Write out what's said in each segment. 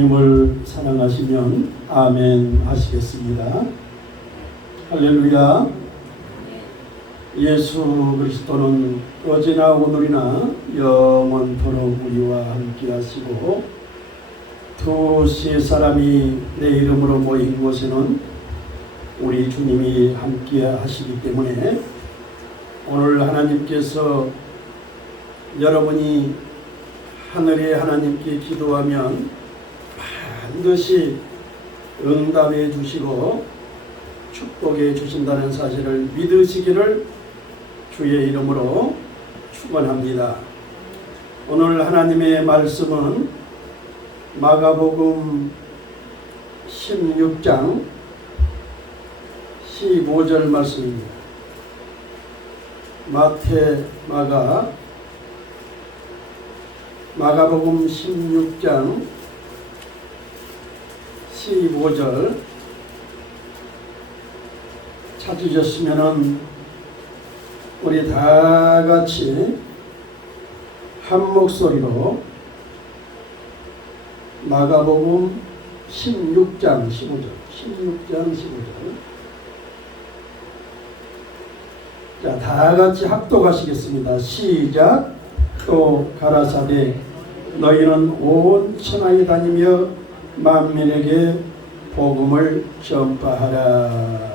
주님을 사랑하시면 아멘 하시겠습니다. 할렐루야. 예수 그리스도는 어제나 오늘이나 영원토록 우리와 함께 하시고 두 세 사람이 내 이름으로 모인 곳에는 우리 주님이 함께 하시기 때문에 오늘 하나님께서 여러분이 하늘의 하나님께 기도하면 반드시 응답해 주시고 축복해 주신다는 사실을 믿으시기를 주의 이름으로 축원합니다. 오늘 하나님의 말씀은 마가복음 16장 15절 말씀입니다. 마가복음 16장 15절 찾으셨으면은 우리 다 같이 한 목소리로 마가복음 16장 15절 자, 다 같이 합독하시겠습니다. 시작. 또 가라사대 너희는 온 천하에 다니며 만민에게 복음을 전파하라.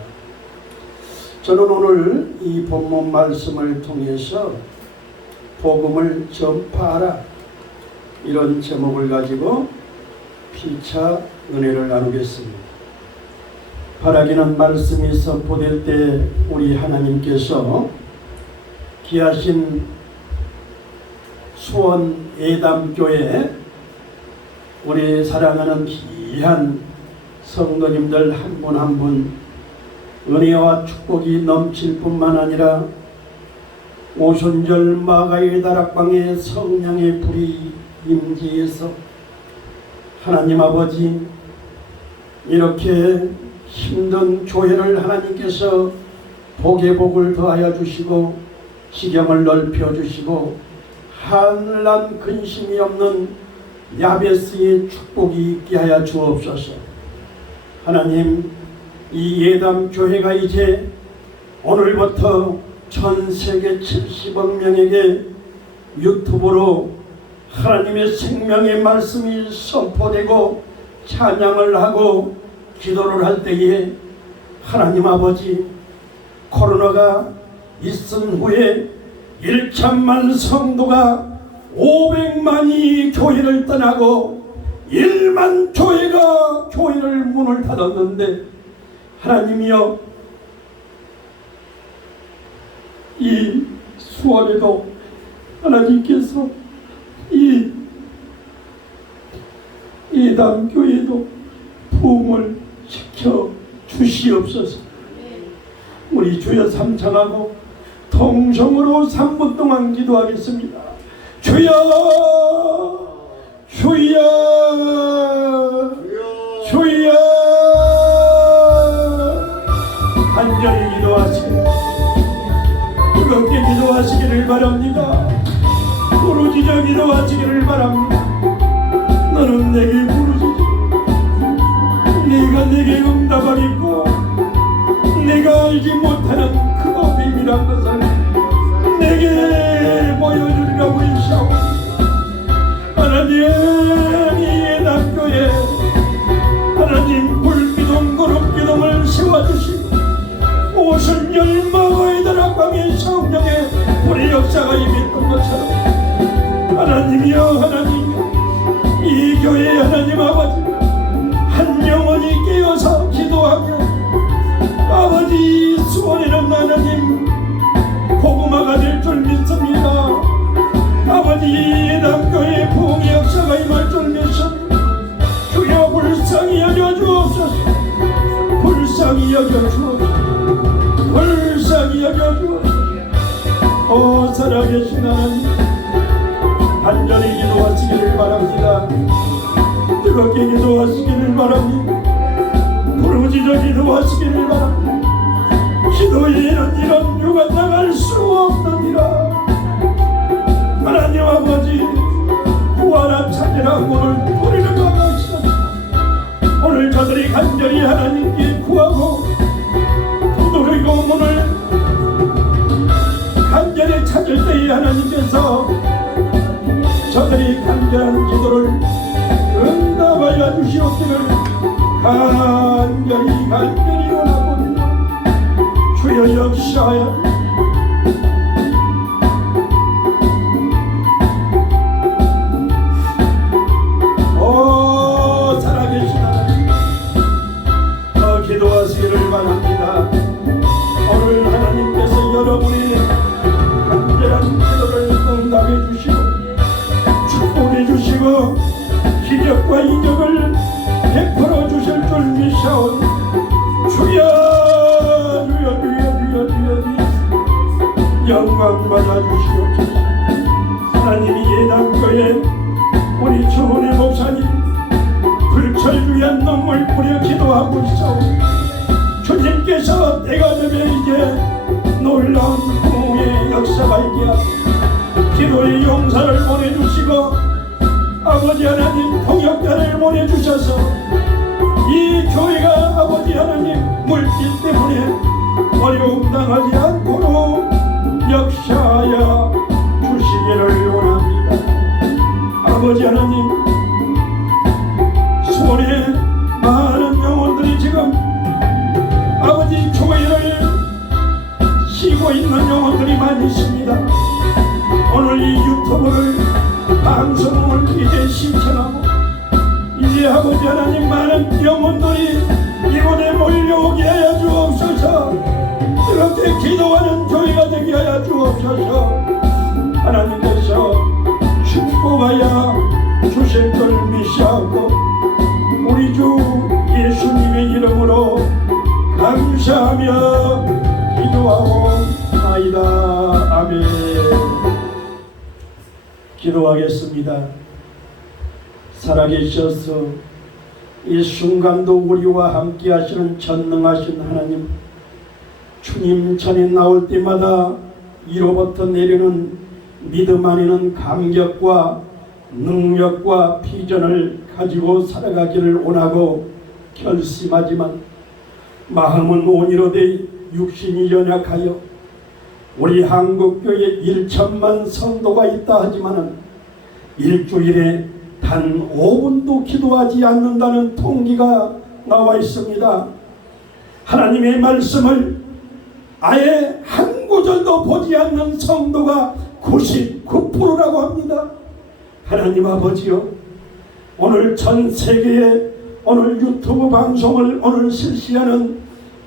저는 오늘 이 본문 말씀을 통해서 복음을 전파하라 이런 제목을 가지고 피차 은혜를 나누겠습니다. 바라기는 말씀이 선포될 때 우리 하나님께서 귀하신 수원 예담교회 우리 사랑하는 귀한 성도님들 한 분 한 분 은혜와 축복이 넘칠 뿐만 아니라 오순절 마가의 다락방에 성령의 불이 임재해서 하나님 아버지 이렇게 힘든 교회를 하나님께서 복에 복을 더하여 주시고 지경을 넓혀 주시고 한란 근심이 없는 야베스의 축복이 있게 하여 주옵소서. 하나님 이 예담교회가 이제 오늘부터 전 세계 70억 명에게 유튜브로 하나님의 생명의 말씀이 선포되고 찬양을 하고 기도를 할 때에 하나님 아버지 코로나가 있은 후에 1천만 성도가 500만이 교회를 떠나고 1만 교회가 교회를 문을 닫았는데 하나님이여 이 수원에도 하나님께서 이 예담교회도 부흥을 시켜 주시옵소서. 우리 주여 삼창하고 통성으로 3분 동안 기도하겠습니다. 주여 주여 주여 간절히 기도하시길 뜨겁게 기도하시기를 바랍니다. 부르짖어 기도하시기를 바랍니다. 너는 내게 부르짖어 네가 내게 응답하리고 내가 알지 못하는 그 비밀한 것을 내게 보여주리라고 하시오니 하나님 이 예담교회 하나님 불기둥 구름기둥을 세워주시고 오순절 마가의 다락방의 성령의 우리 역사가 임했던 것처럼 하나님이여 하나님이여 이 교회 하나님 아버지 한 영혼이 깨어서 기도하며 아버지 수원에는 하나님 복음화가 될 줄 믿습니다. 아버지 예담교회 부흥의 역사가 임할 줄 믿습니다. 주여 불쌍히 여겨주옵소서. 불쌍히 여겨주옵소서. 불쌍히 여겨주옵소서. 오 살아계신 하나님 간절히 기도하시기를 바랍니다. 뜨겁게 기도하시기를 바랍니다. 부르짖어 기도하시기를 바랍니다. 기도에는 이런 유가 나갈 수 없느니라. 하나님 아버지 구하라 찾으라 문을 뿌리는 것 같이 하나님께 구하고 두드리고 문을 간절히 찾을 때에 하나님께서 저들이 간절한 기도를 응답하여 주시옵기를 간절히 원하옵니다. 주여 역사하여 살아계신 하나님 기도하시기를 바랍니다. 오늘 하나님께서 여러분의 간절한 기도를 응답해 주시고 축복해 주시고 기적과 이적을 베풀어 주실 줄 믿사오니 주여 영광 받아 주시옵소서. 하나님이 예당교회 우리 주은혜 목사님 불철주야 눈물 뿌려 기도하고 있사오니 주님께서 때가 되면 이제 놀라운 부흥의 역사가 있게 하고 기도의 용사를 보내주시고 아버지 하나님 통역자를 보내주셔서 이 교회가 아버지 하나님 물질 때문에 어려움 당하지 않도록 역사하여 주시기를 원합니다. 아버지 하나님 수원에 많은 영혼들이 지금 아버지 교회를 쉬고 있는 영혼들이 많이 있습니다. 오늘 이 유튜브를 방송을 이제 실천하고 이제 아버지 하나님 많은 영혼들이 이곳에 몰려오게 하여 주옵소서. 이렇게 기도하는 교회가 되게 하여 주옵소서. 하나님께서 축복하여 주실 줄 믿사오고 우리 주 예수님의 이름으로 감사하며 기도하옵나이다. 아멘. 기도하겠습니다. 살아계셔서 이 순간도 우리와 함께 하시는 전능하신 하나님, 주님 전에 나올 때마다 이로부터 내리는 믿음 아니는 감격과 능력과 비전을 가지고 살아가기를 원하고 결심하지만 마음은 온이로되 육신이 연약하여 우리 한국교회 1천만 성도가 있다 하지만은 일주일에 단 5분도 기도하지 않는다는 통계가 나와 있습니다. 하나님의 말씀을 아예 한 구절도 보지 않는 성도가 99%라고 합니다. 하나님 아버지요, 오늘 전 세계에 오늘 유튜브 방송을 오늘 실시하는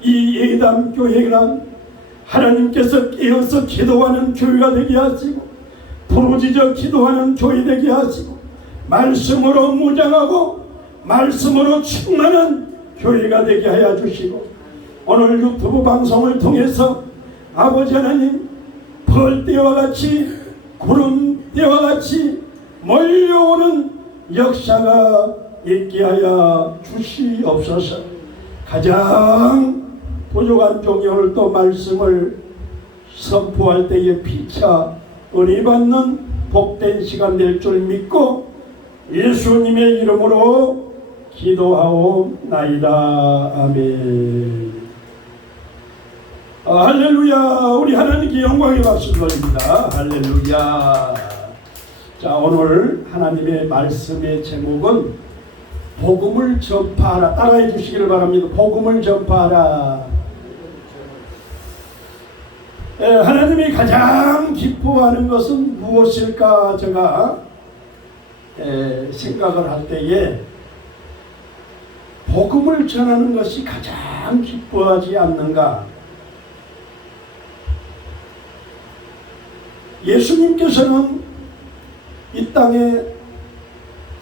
이 예담교회가 하나님께서 깨어서 기도하는 교회가 되게 하시고 부르짖어 기도하는 교회 되게 하시고 말씀으로 무장하고 말씀으로 충만한 교회가 되게 하여 주시고 오늘 유튜브 방송을 통해서 아버지 하나님 벌떼와 같이 구름떼와 같이 몰려오는 역사가 있게 하여 주시옵소서. 가장 부족한 종이 오늘 또 말씀을 선포할 때에 피차 은혜 받는 복된 시간 될 줄 믿고 예수님의 이름으로 기도하옵나이다. 아멘. 할렐루야. 우리 하나님께 영광의 박수 드립니다. 할렐루야. 자, 오늘 하나님의 말씀의 제목은 복음을 전파하라. 따라해 주시기를 바랍니다. 복음을 전파하라. 하나님이 가장 기뻐하는 것은 무엇일까? 제가 생각을 할 때에 복음을 전하는 것이 가장 기뻐하지 않는가? 예수님께서는 이 땅에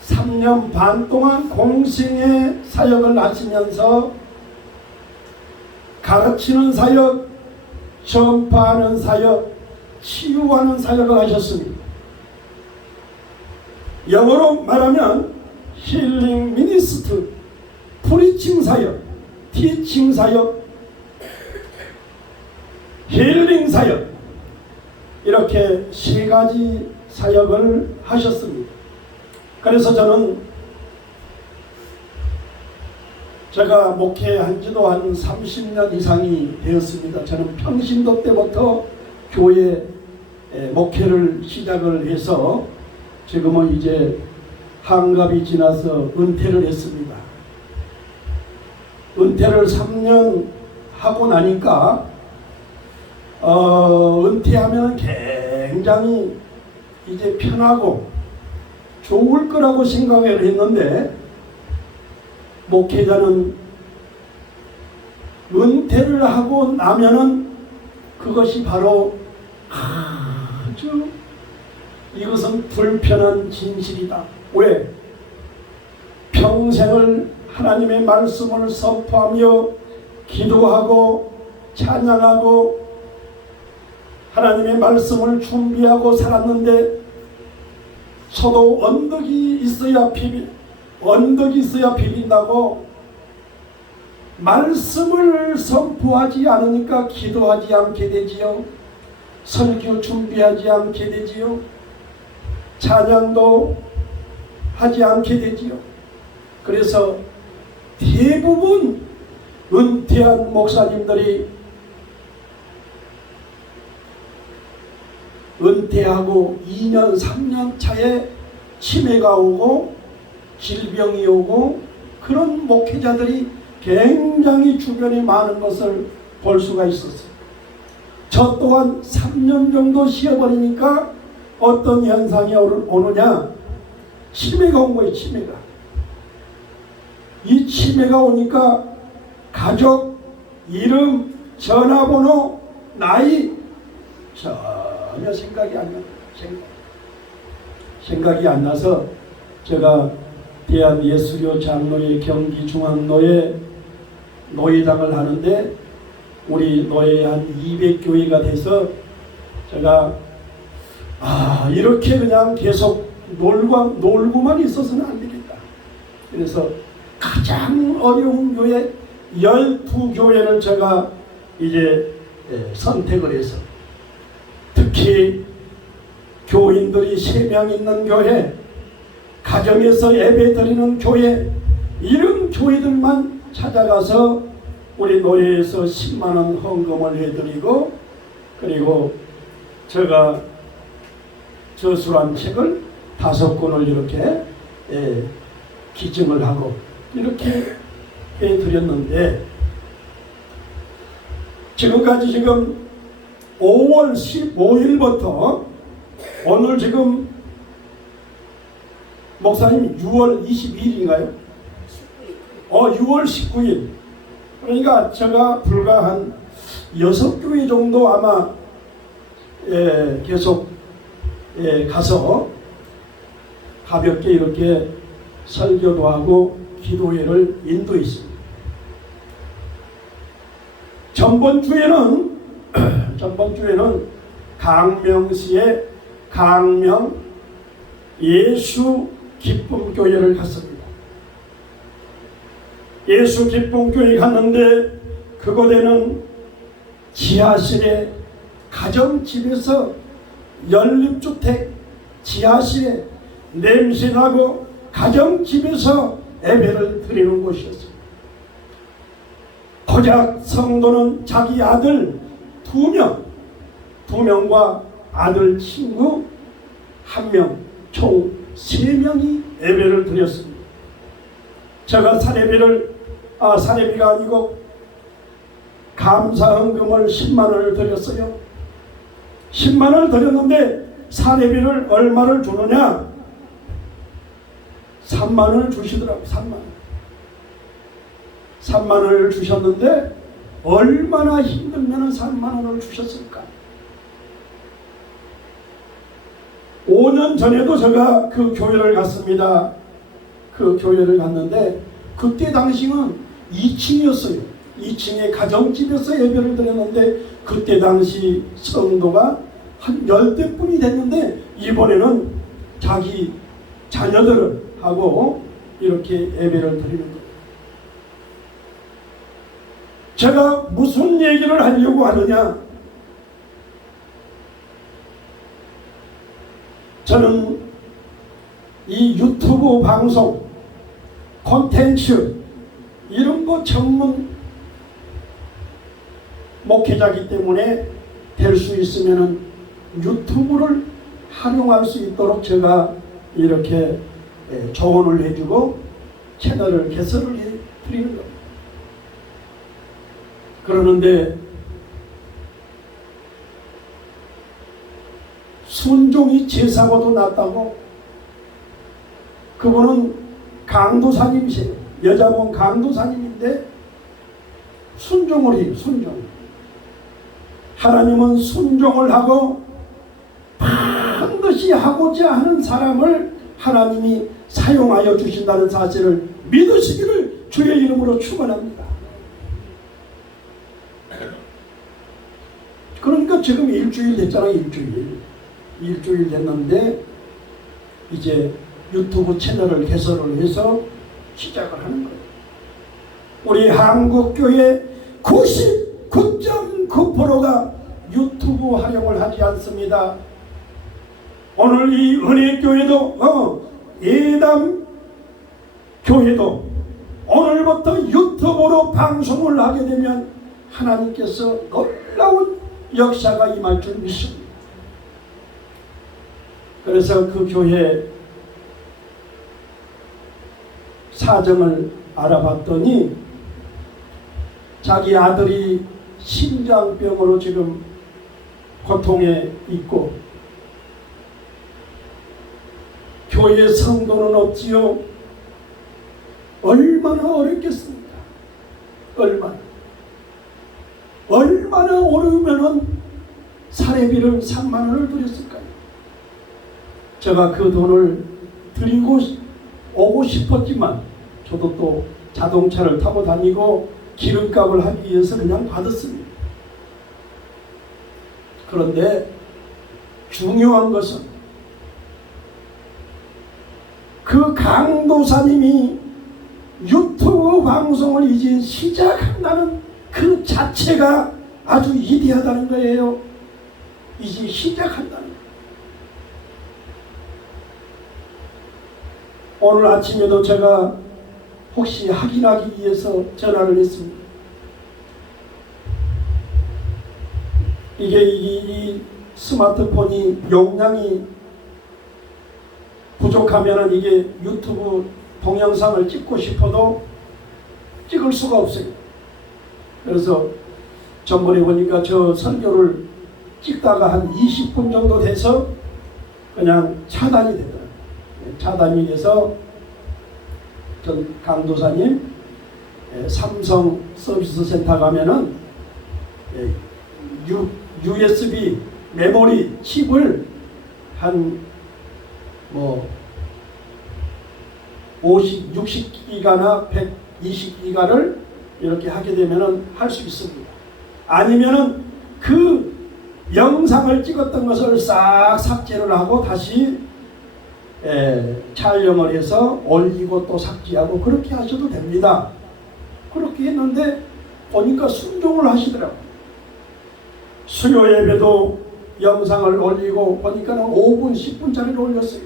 3년 반 동안 공생의 사역을 하시면서 가르치는 사역, 전파하는 사역, 치유하는 사역을 하셨습니다. 영어로 말하면 힐링 미니스트, 프리칭 사역, 티칭 사역, 힐링 사역, 이렇게 세 가지 사역을 하셨습니다. 그래서 저는 제가 목회한 지도 한 30년 이상이 되었습니다. 저는 평신도 때부터 교회 목회를 시작을 해서 지금은 이제 한갑이 지나서 은퇴를 했습니다. 은퇴를 3년 하고 나니까 은퇴하면 굉장히 이제 편하고 좋을 거라고 생각을 했는데, 목회자는 은퇴를 하고 나면은 그것이 바로 아주 이것은 불편한 진실이다. 왜? 평생을 하나님의 말씀을 선포하며 기도하고 찬양하고 하나님의 말씀을 준비하고 살았는데, 서도 언덕이 있어야 비빈다고 말씀을 선포하지 않으니까 기도하지 않게 되지요. 설교 준비하지 않게 되지요. 찬양도 하지 않게 되지요. 그래서 대부분 은퇴한 목사님들이 은퇴하고 2년 3년 차에 치매가 오고 질병이 오고 그런 목회자들이 굉장히 주변에 많은 것을 볼 수가 있었어요. 저 또한 3년 정도 쉬어버리니까 어떤 현상이 오느냐, 치매가 온 거예요. 치매가. 이 치매가 오니까 가족, 이름, 전화번호, 나이 전혀 생각이 안 나서 제가 대한예수교 장로회 경기중앙노회 노회장을 하는데, 우리 노회에 한 200교회가 돼서 제가 이렇게 그냥 계속 놀고만 있어서는 안 되겠다. 그래서 가장 어려운 교회 12교회를 제가 이제 선택을 해서, 특히 교인들이 3명 있는 교회, 가정에서 예배 드리는 교회, 이런 교회들만 찾아가서 우리 노회에서 10만원 헌금을 해드리고, 그리고 제가 저술한 책을 5권을 이렇게 기증을 하고 이렇게 해드렸는데, 지금까지 지금 5월 15일부터 오늘 지금 목사님 6월 22일인가요? 6월 19일. 그러니까 제가 불과 한 6교회 정도 아마 계속 가서 가볍게 이렇게 설교도 하고 기도회를 인도했습니다. 전번 주에는 강명시의 강명 예수 기쁨교회를 갔습니다. 예수 기쁨교회 갔는데, 그곳에는 지하실에 가정집에서 연립주택 지하실에 냄새나고 가정집에서 예배를 드리는 곳이었습니다. 고작 성도는 자기 아들 2명과 아들 친구 1명, 총 3명이 예배를 드렸습니다. 제가 사례비가 아니고 감사헌금을 10만원을 드렸어요. 10만원을 드렸는데 사례비를 얼마를 주느냐? 3만원을 주시더라고요. 3만원을 주셨는데 얼마나 힘들면 3만원을 주셨을까? 5년 전에도 제가 그 교회를 갔습니다. 그 교회를 갔는데 그때 당시는 2층이었어요. 2층에 가정집에서 예배를 드렸는데 그때 당시 성도가 한 10대뿐이 됐는데, 이번에는 자기 자녀들하고 이렇게 예배를 드리는 거예요. 제가 무슨 얘기를 하려고 하느냐? 저는 이 유튜브 방송 콘텐츠 이런 거 전문 목회자이기 때문에 될 수 있으면 유튜브를 활용할 수 있도록 제가 이렇게 조언을 해주고 채널을 개설을 해드리는 겁니다. 그러는데 순종이 제사보다 낫다고. 그분은 강도사님이세요. 여자분 강도사님인데 순종을 해요. 순종. 하나님은 순종을 하고 반드시 하고자 하는 사람을 하나님이 사용하여 주신다는 사실을 믿으시기를 주의 이름으로 축원합니다. 그러니까 지금 일주일 됐잖아요. 일주일 됐는데 이제 유튜브 채널을 개설을 해서 시작을 하는 거예요. 우리 한국교회 99.9%가 유튜브 활용을 하지 않습니다. 오늘 이 은혜교회도 예담 교회도 오늘부터 유튜브로 방송을 하게 되면 하나님께서 놀라운 역사가 임할 줄 믿습니다. 그래서 그 교회 사정을 알아봤더니 자기 아들이 심장병으로 지금 고통에 있고 교회 성도는 없지요. 얼마나 어렵겠습니까? 얼마나 어려우면은 사례비를 3만 원을 드렸을까요? 제가 그 돈을 드리고 오고 싶었지만 저도 또 자동차를 타고 다니고 기름값을 하기 위해서 그냥 받았습니다. 그런데 중요한 것은 그 강도사님이 유튜브 방송을 이제 시작한다는 그 자체가 아주 위대하다는 거예요. 이제 시작한다는 거예요. 오늘 아침에도 제가 혹시 확인하기 위해서 전화를 했습니다. 이게 이 스마트폰이 용량이 부족하면 이게 유튜브 동영상을 찍고 싶어도 찍을 수가 없어요. 그래서 전번에 보니까 저 설교를 찍다가 한 20분 정도 돼서 그냥 차단이 되더라고요. 차단이 돼서 전 강도사님 삼성 서비스 센터 가면은 USB 메모리 칩을 한 50, 60기가나 120기가를 이렇게 하게 되면은 할 수 있습니다. 아니면은 그 영상을 찍었던 것을 싹 삭제를 하고 다시 촬영을 해서 올리고 또 삭제하고 그렇게 하셔도 됩니다. 그렇게 했는데 보니까 순종을 하시더라고요. 수요 예배도 영상을 올리고 보니까 5분, 10분짜리를 올렸어요.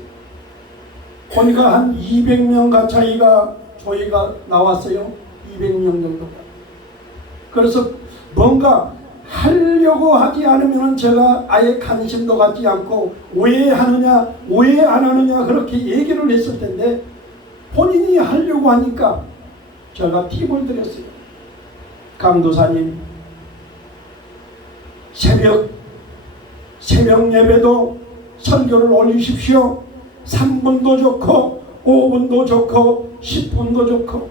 보니까 한 200명 가까이가 조회가 나왔어요. 200명 정도가. 그래서 뭔가 하려고 하지 않으면 제가 아예 관심도 갖지 않고 왜 하느냐 왜 안 하느냐 그렇게 얘기를 했을 텐데 본인이 하려고 하니까 제가 팁을 드렸어요. 강도사님 새벽 예배도 설교를 올리십시오. 3분도 좋고 5분도 좋고 10분도 좋고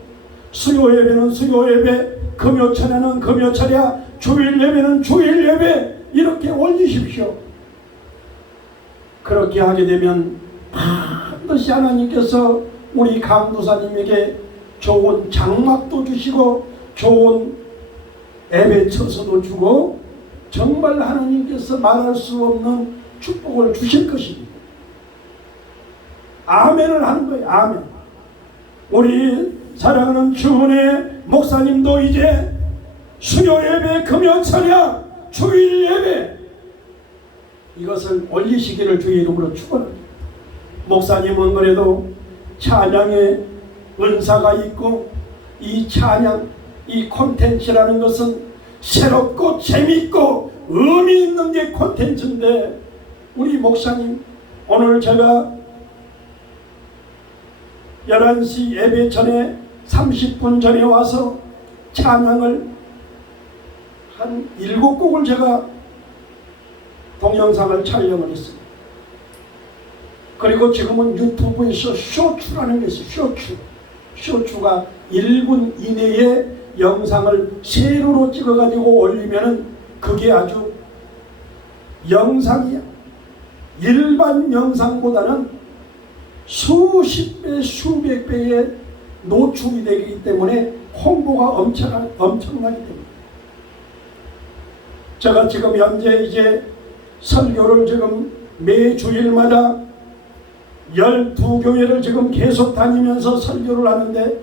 수요 예배는 수요 예배, 금요 차례는 금요 차례, 주일 예배는 주일 예배 이렇게 올리십시오. 그렇게 하게 되면 반드시 하나님께서 우리 강도사님에게 좋은 장막도 주시고 좋은 예배 처소도 주고 정말 하나님께서 말할 수 없는 축복을 주실 것입니다. 아멘을 하는 거예요. 아멘. 우리 사랑하는 주은혜 목사님도 이제 수요 예배, 금요 차례, 주일 예배 이것을 올리시기를 주의 이름으로 축원합니다. 목사님은 그래도 찬양의 은사가 있고 이 찬양, 이 콘텐츠라는 것은 새롭고 재밌고 의미 있는 게 콘텐츠인데, 우리 목사님 오늘 제가 11시 예배 전에 30분 전에 와서 찬양을 한 7곡을 제가 동영상을 촬영을 했습니다. 그리고 지금은 유튜브에서 쇼츠라는 게 있어요. 쇼츠가 1분 이내에 영상을 세로로 찍어가지고 올리면은 그게 아주 영상이야. 일반 영상보다는 수십 배, 수백 배의 노출이 되기 때문에 홍보가 엄청나게 됩니다. 제가 지금 현재 이제 설교를 지금 매 주일마다 12교회를 지금 계속 다니면서 설교를 하는데,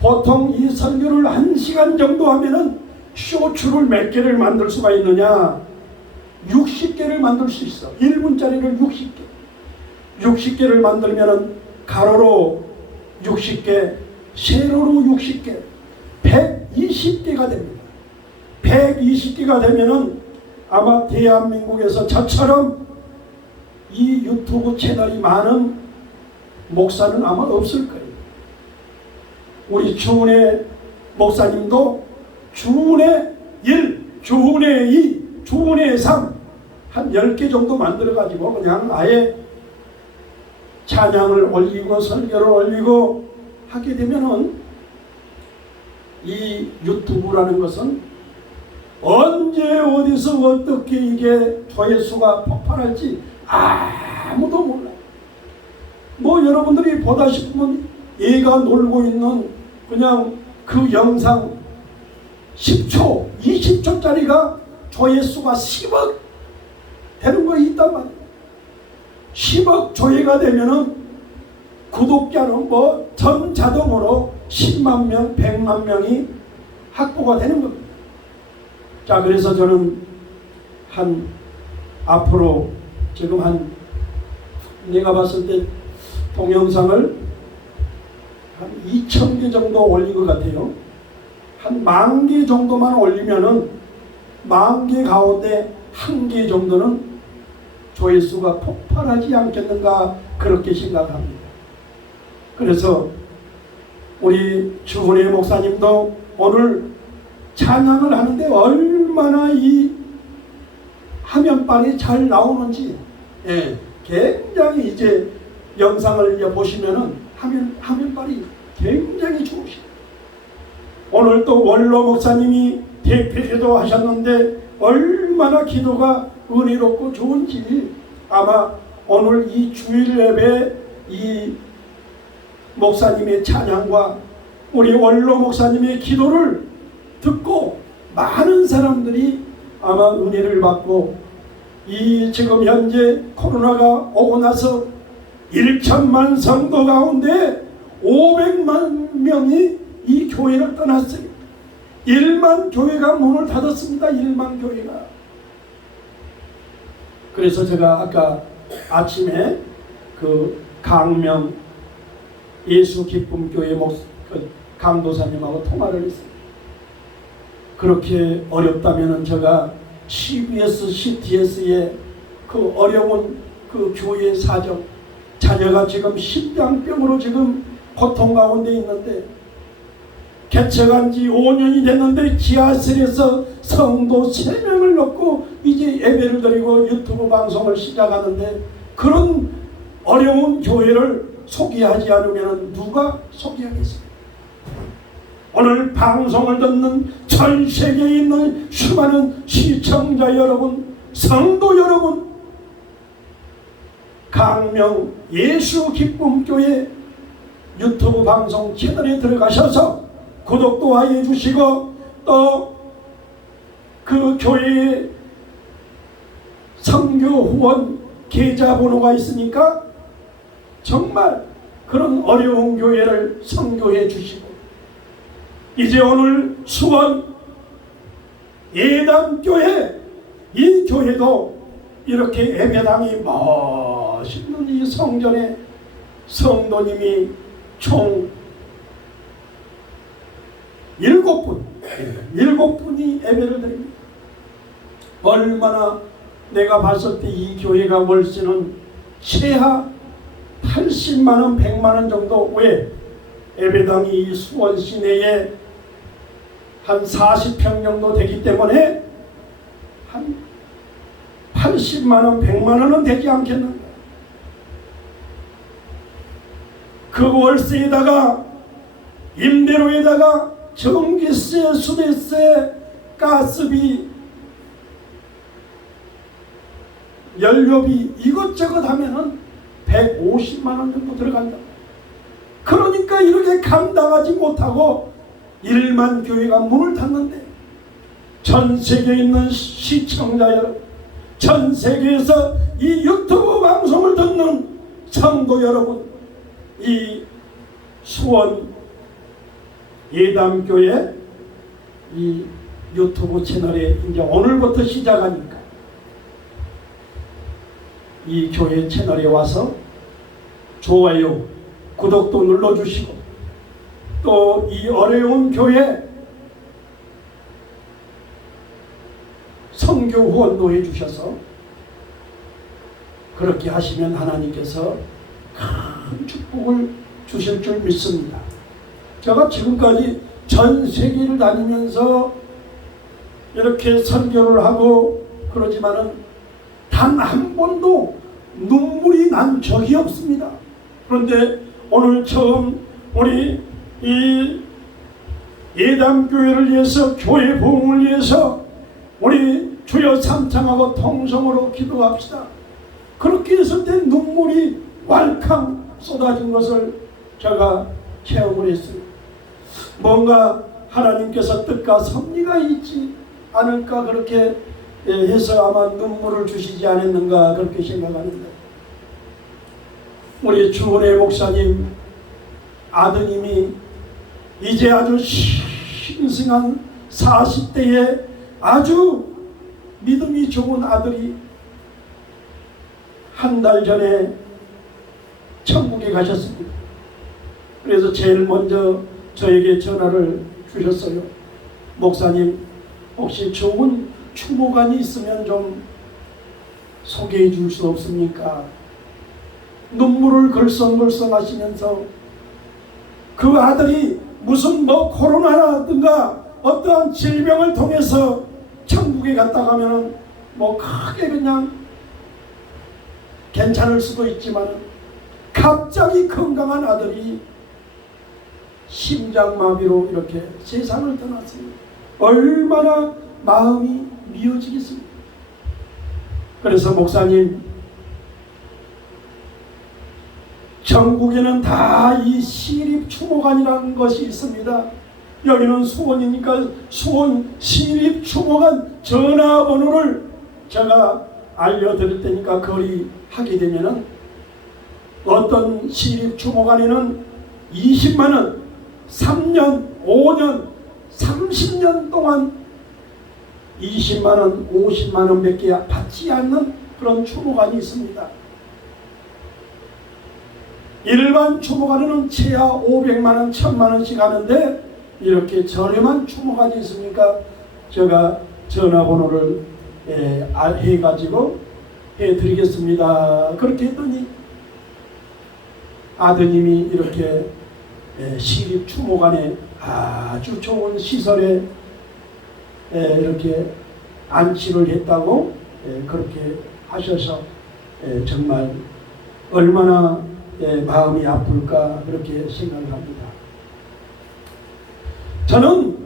보통 이 설교를 1시간 정도 하면은 쇼츠를 몇 개를 만들 수가 있느냐? 60개를 만들 수 있어. 1분짜리를 60개를 만들면은 가로로 60개, 세로로 60개, 120개가 됩니다. 120개가 되면은 아마 대한민국에서 저처럼 이 유튜브 채널이 많은 목사는 아마 없을 거예요. 우리 주은혜 목사님도 주은혜 1, 주은혜 2, 주은혜 3 한 10개 정도 만들어가지고 그냥 아예 찬양을 올리고 설교를 올리고 하게 되면은, 이 유튜브라는 것은 언제 어디서 어떻게 이게 조회수가 폭발할지 아무도 몰라요. 뭐 여러분들이 보다 싶으면 애가 놀고 있는 그냥 그 영상 10초, 20초짜리가 조회수가 10억 되는 거 있단 말이에요. 10억 조회가 되면은 구독자는 뭐 전 자동으로 10만 명, 100만 명이 확보가 되는 겁니다. 자, 그래서 저는 앞으로 지금 내가 봤을 때 동영상을 한 2,000개 정도 올린 것 같아요. 한 10,000개 정도만 올리면은 10,000개 가운데 1개 정도는 조회수가 폭발하지 않겠는가, 그렇게 생각합니다. 그래서 우리 주은혜 목사님도 오늘 찬양을 하는데 얼마나 이 화면빨이 잘 나오는지, 굉장히 이제 영상을 보시면은 화면빨이 굉장히 좋으시죠. 오늘 또 원로 목사님이 대표기도 하셨는데 얼마나 기도가 은혜롭고 좋은지, 아마 오늘 이 주일 예배 이 목사님의 찬양과 우리 원로 목사님의 기도를 듣고 많은 사람들이 아마 은혜를 받고, 이 지금 현재 코로나가 오고 나서 1천만 성도 가운데 500만 명이 이 교회를 떠났어요. 1만 교회가 문을 닫았습니다. 1만 교회가. 그래서 제가 아까 아침에 그 강명 예수 기쁨 교회 강도사님하고 통화를 했어요. 그렇게 어렵다면은 제가 CBS, CTS의 그 어려운 그 교회 사정, 자녀가 지금 심장병으로 지금 고통 가운데 있는데, 개척한 지 5년이 됐는데 지하실에서 성도 3명을 놓고 이제 예배를 드리고 유튜브 방송을 시작하는데, 그런 어려운 교회를 소개하지 않으면 누가 소개하겠습니까? 오늘 방송을 듣는 전 세계에 있는 수많은 시청자 여러분, 성도 여러분, 강명 예수 기쁨 교회 유튜브 방송 채널에 들어가셔서 구독도 해주시고, 또 그 교회의 선교 후원 계좌번호가 있으니까 정말 그런 어려운 교회를 선교해 주시고, 이제 오늘 수원 예담교회, 이 교회도 이렇게 예배당이 멋있는 이 성전에 성도님이 총 일곱 분이 예배를 드립니다. 얼마나 내가 봤을 때 이 교회가 월세는 최하 80만 원, 100만 원 정도. 왜? 예배당이 이 수원 시내에 한 40평 정도 되기 때문에 한 80만 원, 100만 원은 되지 않겠는가. 그 월세에다가 임대료에다가 전기세, 수대세, 가스비, 연료비 이것저것 하면은 150만 원 정도 들어간다. 그러니까 이렇게 감당하지 못하고 일만 교회가 문을 닫는데, 전 세계에 있는 시청자 여러분, 전 세계에서 이 유튜브 방송을 듣는 성도 여러분, 이 수원 예담교회 이 유튜브 채널에 이제 오늘부터 시작하니까 이 교회 채널에 와서 좋아요, 구독도 눌러주시고, 또 이 어려운 교회 선교 후원도 해주셔서, 그렇게 하시면 하나님께서 큰 축복을 주실 줄 믿습니다. 제가 지금까지 전 세계를 다니면서 이렇게 설교를 하고 그러지만은 단 한 번도 눈물이 난 적이 없습니다. 그런데 오늘 처음 우리 이 예담교회를 위해서, 교회 부흥을 위해서 우리 주여 삼창하고 통성으로 기도합시다. 그렇게 했을 때 눈물이 왈칵 쏟아진 것을 제가 체험을 했습니다. 뭔가 하나님께서 뜻과 섭리가 있지 않을까, 그렇게 해서 아마 눈물을 주시지 않았는가, 그렇게 생각하는데, 우리 주은혜 목사님 아드님이 이제 아주 신승한 40대에 아주 믿음이 좋은 아들이 한 달 전에 천국에 가셨습니다. 그래서 제일 먼저 저에게 전화를 주셨어요. 목사님, 혹시 좋은 추모관이 있으면 좀 소개해 줄 수 없습니까? 눈물을 글썽글썽 하시면서, 그 아들이 무슨 코로나라든가 어떠한 질병을 통해서 천국에 갔다 가면은 크게 그냥 괜찮을 수도 있지만, 갑자기 건강한 아들이 심장마비로 이렇게 세상을 떠났습니다. 얼마나 마음이 미어지겠습니까? 그래서 목사님, 전국에는 다 이 시립 추모관이라는 것이 있습니다. 여기는 수원이니까 수원 시립 추모관 전화번호를 제가 알려드릴 테니까 거리하게 되면은, 어떤 시립 추모관에는 20만원, 3년, 5년, 30년 동안 20만원, 50만원 밖에 받지 않는 그런 추모관이 있습니다. 일반 추모관에는 최하 500만원, 1000만원씩 하는데, 이렇게 저렴한 추모관이 있으니까 제가 전화번호를 해가지고 해드리겠습니다. 그렇게 했더니 아드님이 이렇게 시립 추모관에 아주 좋은 시설에 이렇게 안치를 했다고 그렇게 하셔서 정말 얼마나 마음이 아플까, 그렇게 생각을 합니다. 저는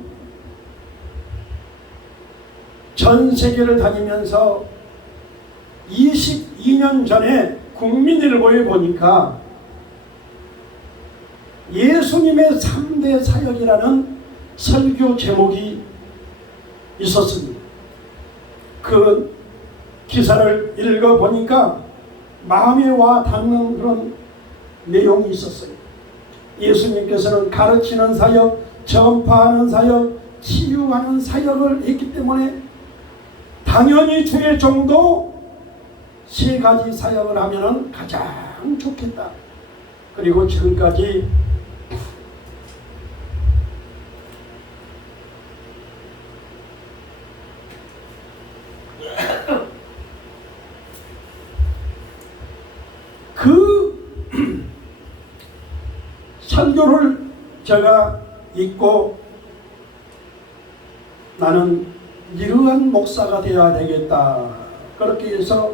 전 세계를 다니면서 22년 전에 국민일보에 보니까 예수님의 3대 사역이라는 설교 제목이 있었습니다. 그 기사를 읽어보니까 마음에 와 닿는 그런 내용이 있었어요. 예수님께서는 가르치는 사역, 전파하는 사역, 치유하는 사역을 했기 때문에 당연히 주의 종도 3가지 사역을 하면 가장 좋겠다. 그리고 지금까지 설교를 제가 읽고 나는 이러한 목사가 되어야 되겠다. 그렇게 해서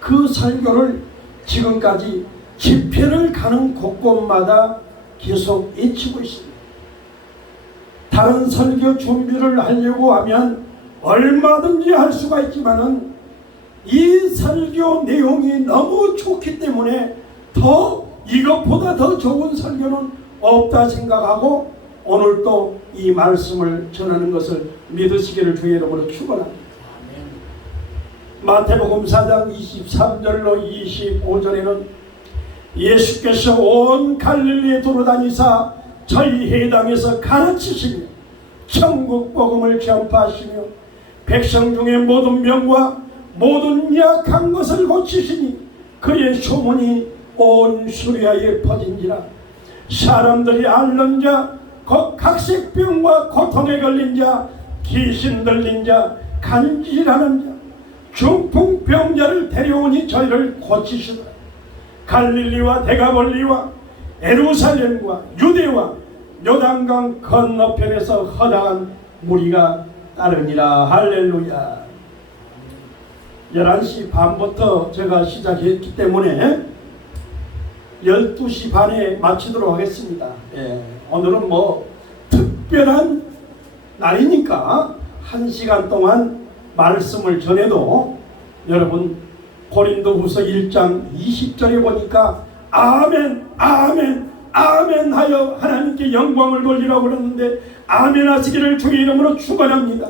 그 설교를 지금까지 집회를 가는 곳곳마다 계속 외치고 있습니다. 다른 설교 준비를 하려고 하면 얼마든지 할 수가 있지만은 이 설교 내용이 너무 좋기 때문에 이것보다 더 좋은 설교는 없다 생각하고 오늘 또 이 말씀을 전하는 것을 믿으시기를 주의 이름으로 축원합니다. 마태복음 4장 23절로 25절에는 예수께서 온 갈릴리에 돌아다니사 저희 회당에서 가르치시며 천국 복음을 전파하시며 백성 중에 모든 병과 모든 약한 것을 고치시니 그의 소문이 온 수리아에 퍼진지라. 사람들이 앓는 자, 각색병과 고통에 걸린 자, 귀신 들린 자, 간질하는 자, 중풍병자를 데려오니 저희를 고치시더라. 갈릴리와 데가볼리와 예루살렘과 유대와 요단강 건너편에서 허다한 무리가 따르니라. 할렐루야. 11시 반부터 제가 시작했기 때문에 12시 반에 마치도록 하겠습니다. 오늘은 특별한 날이니까 1시간 동안 말씀을 전해도 여러분 고린도후서 1장 20절에 보니까 아멘 아멘 아멘 하여 하나님께 영광을 돌리라고 그러는데 아멘 하시기를 주의 이름으로 축원합니다.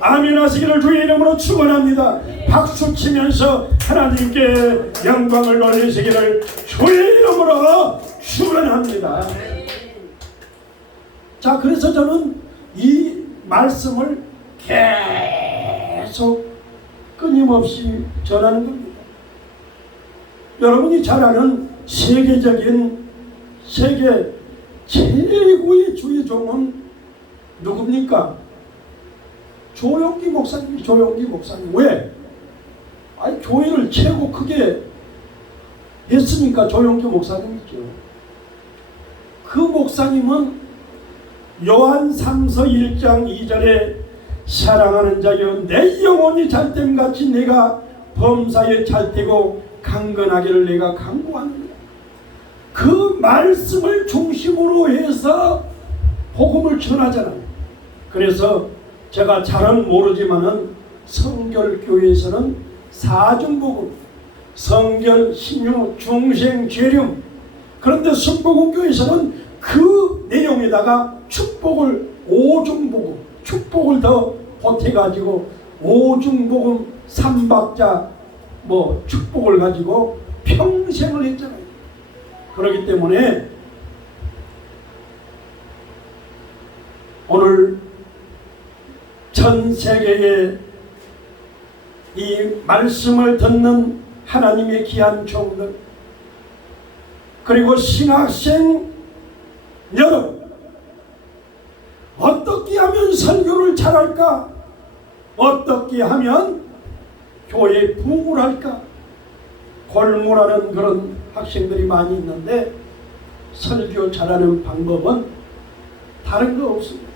아멘 하시기를 주의 이름으로 축원합니다. 박수 치면서 하나님께 영광을 돌리시기를 주의 이름으로 축원합니다. 자, 그래서 저는 이 말씀을 계속 끊임없이 전하는 겁니다. 여러분이 잘 아는 세계적인 세계 최고의 주의 종은 누굽니까? 조용기 목사님. 조용기 목사님. 왜? 아니, 교회를 최고 크게 했으니까 조용기 목사님이죠. 그 목사님은 요한 3서 1장 2절에 사랑하는 자여 내 영혼이 잘됨같이 내가 범사에 잘되고 강건하기를 내가 간구하느니라. 그 말씀을 중심으로 해서 복음을 전하잖아요. 그래서 제가 잘은 모르지만은 성결교회에서는 사중복음, 성결, 신유, 중생, 재림. 그런데 순복음교회에서는 그 내용에다가 축복을 오중복음, 축복을 더 보태가지고 오중복음 삼박자 축복을 가지고 평생을 했잖아요. 그렇기 때문에 오늘 전 세계에 이 말씀을 듣는 하나님의 귀한 종들, 그리고 신학생 여러분, 어떻게 하면 설교를 잘할까? 어떻게 하면 교회에 부흥을 할까? 골몰하는 그런 학생들이 많이 있는데 설교 잘하는 방법은 다른 거 없습니다.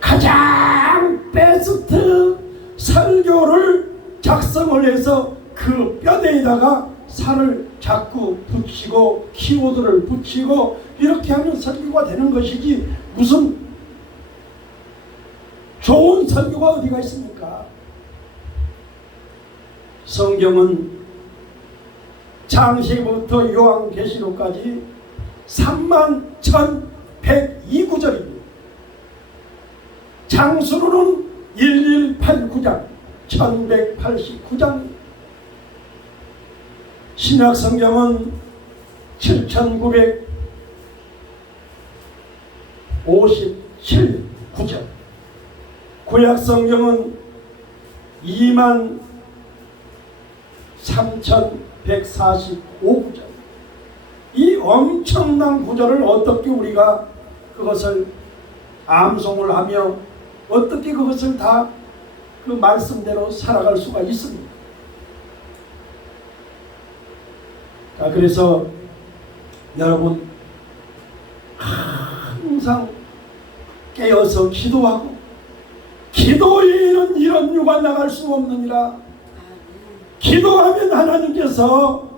가장 베스트 설교를 작성을 해서 그 뼈대에다가 살을 자꾸 붙이고 키워드를 붙이고 이렇게 하면 설교가 되는 것이지 무슨 좋은 설교가 어디가 있습니까? 성경은 창세기부터 요한계시록까지 31,102구절입니다. 장수로는 1189장, 1189장. 신약성경은 7,957구절, 구약성경은 23,145구절. 이 엄청난 구절을 어떻게 우리가 그것을 암송을 하며 어떻게 그것을 다 그 말씀대로 살아갈 수가 있습니까? 자, 그래서 여러분 항상 깨어서 기도하고 기도에는 이런 유가 나갈 수 없느니라. 기도하면 하나님께서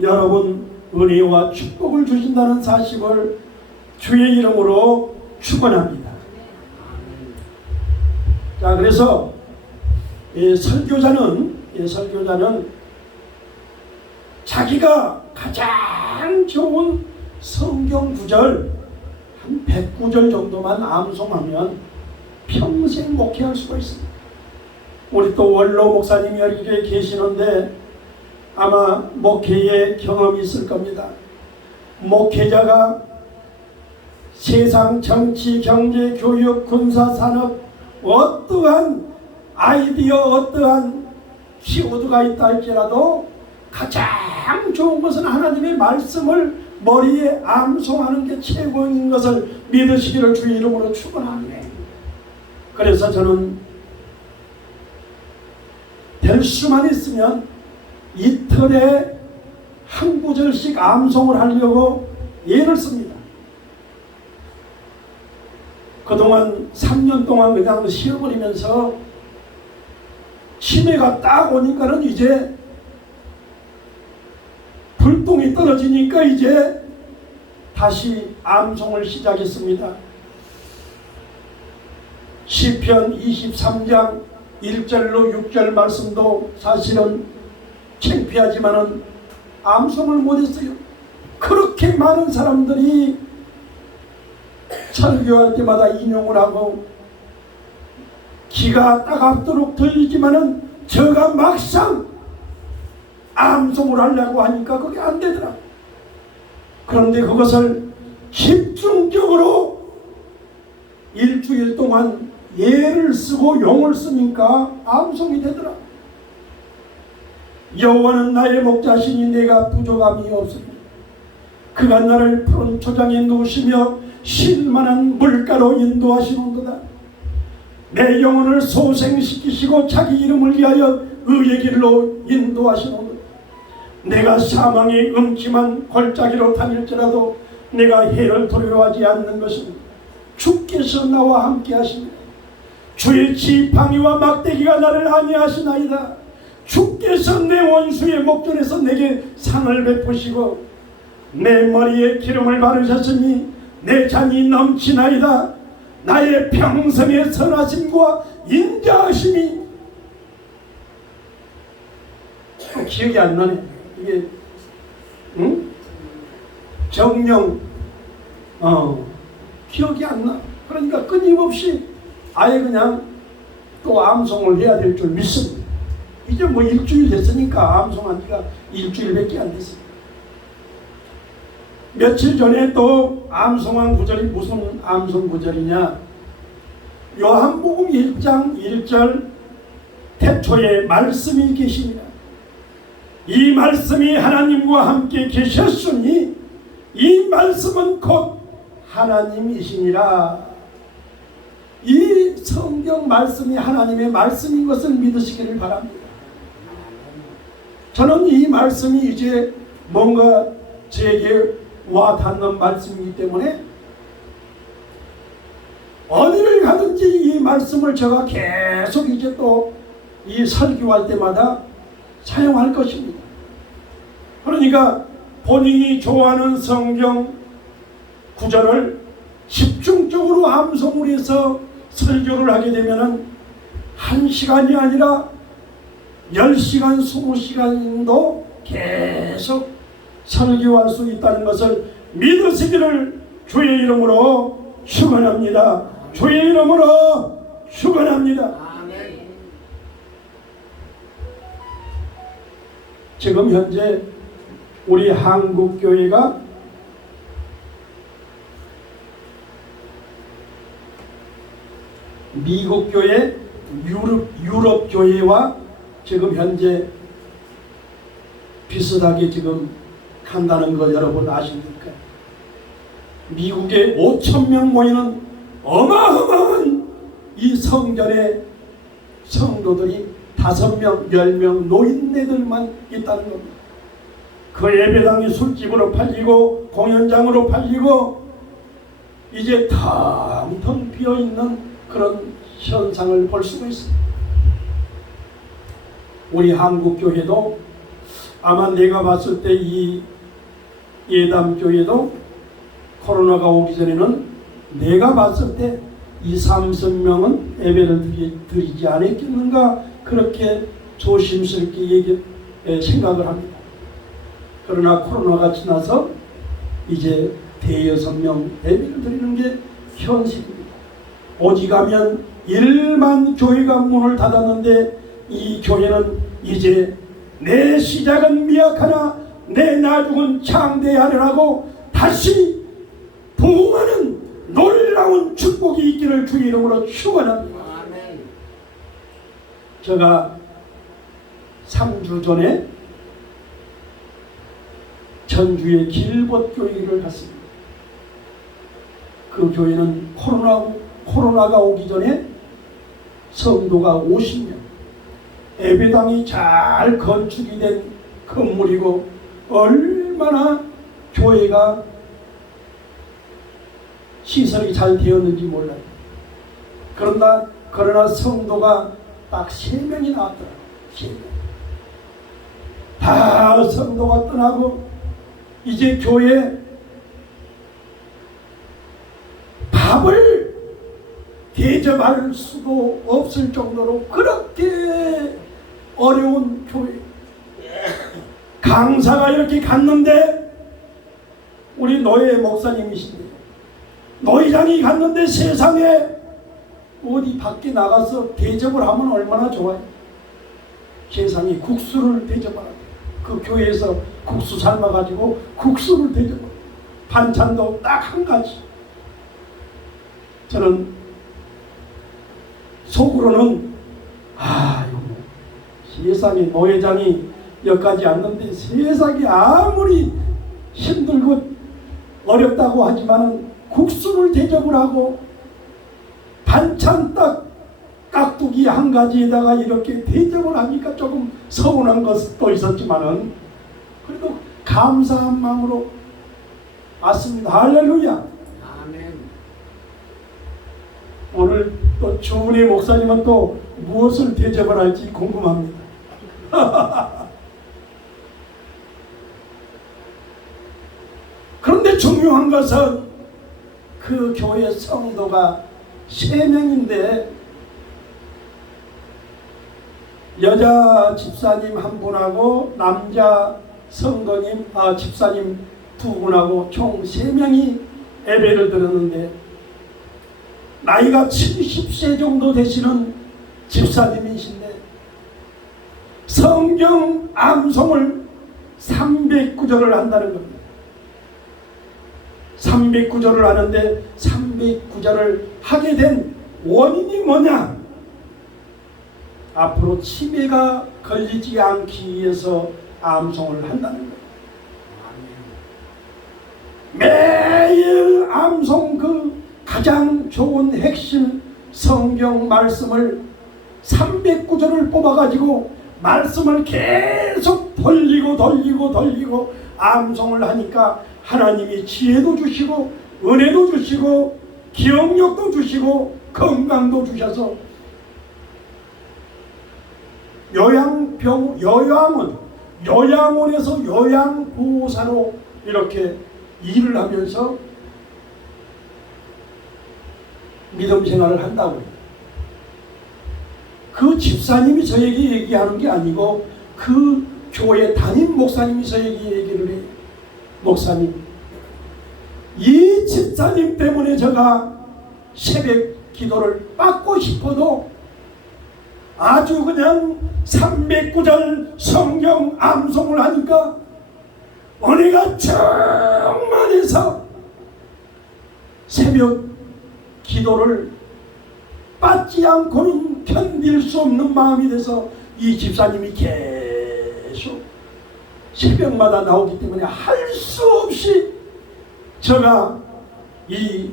여러분 은혜와 축복을 주신다는 사실을 주의 이름으로 축원합니다. 자, 그래서 설교자는 자기가 가장 좋은 성경 구절 한 100구절 정도만 암송하면 평생 목회할 수가 있습니다. 우리 또 원로 목사님이 여기 계시는데 아마 목회의 경험이 있을 겁니다. 목회자가 세상 정치, 경제, 교육, 군사, 산업 어떠한 아이디어, 어떠한 키워드가 있다 할지라도 가장 좋은 것은 하나님의 말씀을 머리에 암송하는 게 최고인 것을 믿으시기를 주의 이름으로 축원합니다. 그래서 저는 될 수만 있으면 이틀에 한 구절씩 암송을 하려고 예를 씁니다. 그동안 3년 동안 그냥 쉬어버리면서 치매가 딱 오니까는 이제 불똥이 떨어지니까 이제 다시 암송을 시작했습니다. 시편 23장 1절로 6절 말씀도 사실은 창피하지만은 암송을 못했어요. 그렇게 많은 사람들이 설교할 때마다 인용을 하고 귀가 따갑도록 들리지만은 제가 막상 암송을 하려고 하니까 그게 안 되더라. 그런데 그것을 집중적으로 일주일 동안 예를 쓰고 용을 쓰니까 암송이 되더라. 여호와는 나의 목자시니 내가 부족함이 없으니 그가 나를 푸른 초장에 누우시며 쉴만한 물가로 인도하시는도다. 내 영혼을 소생시키시고 자기 이름을 위하여 의의 길로 인도하시는도다. 내가 사망의 음침한 골짜기로 다닐지라도 내가 해를 두려워하지 않는 것은 주께서 나와 함께 하십니다. 주의 지팡이와 막대기가 나를 안위하시나이다. 주께서 내 원수의 목전에서 내게 상을 베푸시고 내 머리에 기름을 바르셨으니 내 잔이 넘치나이다. 나의 평생의 선하심과 인자하심이 기억이 안 나네. 이게 정령 기억이 안 나. 그러니까 끊임없이 아예 그냥 또 암송을 해야 될 줄 믿습니다. 이제 뭐 일주일 됐으니까 암송한 지가 일주일밖에 안 됐습니다. 며칠 전에 또 암송한 구절이 무슨 암송 구절이냐? 요한복음 1장 1절 태초에 말씀이 계시니라. 이 말씀이 하나님과 함께 계셨으니 이 말씀은 곧 하나님이시니라. 이 성경 말씀이 하나님의 말씀인 것을 믿으시기를 바랍니다. 저는 이 말씀이 이제 뭔가 제게 와 닿는 말씀이기 때문에 어디를 가든지 이 말씀을 제가 계속 이제 또 이 설교할 때마다 사용할 것입니다. 그러니까 본인이 좋아하는 성경 구절을 집중적으로 암송을 해서 설교를 하게 되면은 1시간이 아니라 10시간, 20시간도 계속 설교할 수 있다는 것을 믿으시기를 주의 이름으로 축원합니다. 주의 이름으로 축원합니다. 지금 현재 우리 한국 교회가 미국 교회, 유럽 교회와 지금 현재 비슷하게 지금 간다는 거 여러분 아십니까? 미국에 5,000명 모이는 어마어마한 이 성전에 성도들이 5명, 10명 노인네들만 있다는 겁니다. 그 예배당이 술집으로 팔리고 공연장으로 팔리고 이제 텅텅 비어있는 그런 현상을 볼 수가 있습니다. 우리 한국교회도 아마 내가 봤을 때 이 예담교회도 코로나가 오기 전에는 내가 봤을 때 2~3,000명은 예배를 드리지 않았겠는가 그렇게 조심스럽게 생각을 합니다. 그러나 코로나가 지나서 이제 대여섯 명 예배를 드리는 게 현실입니다. 오직하면 1만 교회가 문을 닫았는데 이 교회는 이제 내 시작은 미약하나 내 나중은 창대하리라고 다시 부흥하는 놀라운 축복이 있기를 주의 이름으로 축원합니다. 제가 3주 전에 전주의 길벗교회를 갔습니다. 그 교회는 코로나가 오기 전에 성도가 50명, 예배당이 잘 건축이 된 건물이고 얼마나 교회가 시설이 잘 되었는지 몰라요. 그러나 성도가 딱 3명이 나왔더라고요. 3명. 다 성도가 떠나고 이제 교회 밥을 대접할 수도 없을 정도로 그렇게 어려운 교회. 강사가 이렇게 갔는데 우리 노예 목사님이신데 노회장이 갔는데 세상에 어디 밖에 나가서 대접을 하면 얼마나 좋아요. 세상에 국수를 대접하라. 그 교회에서 국수 삶아가지고 국수를 대접하라. 반찬도 딱 한 가지. 저는 속으로는 세상에 노회장이 여기까지 왔는데 세상이 아무리 힘들고 어렵다고 하지만은 국수를 대접을 하고 반찬 딱 깍두기 한 가지에다가 이렇게 대접을 하니까 조금 서운한 것도 있었지만은 그래도 감사한 마음으로 왔습니다. 할렐루야. 아멘. 오늘 또 주은혜 목사님은 또 무엇을 대접을 할지 궁금합니다. 그런데 중요한 것은 그 교회 성도가 3명인데 여자 집사님 한 분하고 남자 성도님 집사님 2분하고 총 3명이 예배를 드렸는데 나이가 70세 정도 되시는 집사님이신데 성경 암송을 300구절을 한다는 겁니다. 300구절을 하는데 300구절을 하게 된 원인이 뭐냐? 앞으로 치매가 걸리지 않기 위해서 암송을 한다는 거예요. 매일 암송 그 가장 좋은 핵심 성경 말씀을 300구절을 뽑아가지고 말씀을 계속 돌리고 암송을 하니까 하나님이 지혜도 주시고 은혜도 주시고 기억력도 주시고 건강도 주셔서 요양원에서 요양보호사로 이렇게 일을 하면서 믿음 생활을 한다고요. 그 집사님이 저에게 얘기하는 게 아니고 그 교회 담임 목사님이 저에게 얘기를 해요. 목사님, 이 집사님 때문에 제가 새벽 기도를 받고 싶어도 아주 그냥 300구절 성경 암송을 하니까 은혜가 충만해서 새벽 기도를 받지 않고는 견딜 수 없는 마음이 돼서 이 집사님이 계속 새벽마다 나오기 때문에 할 수 없이 제가 이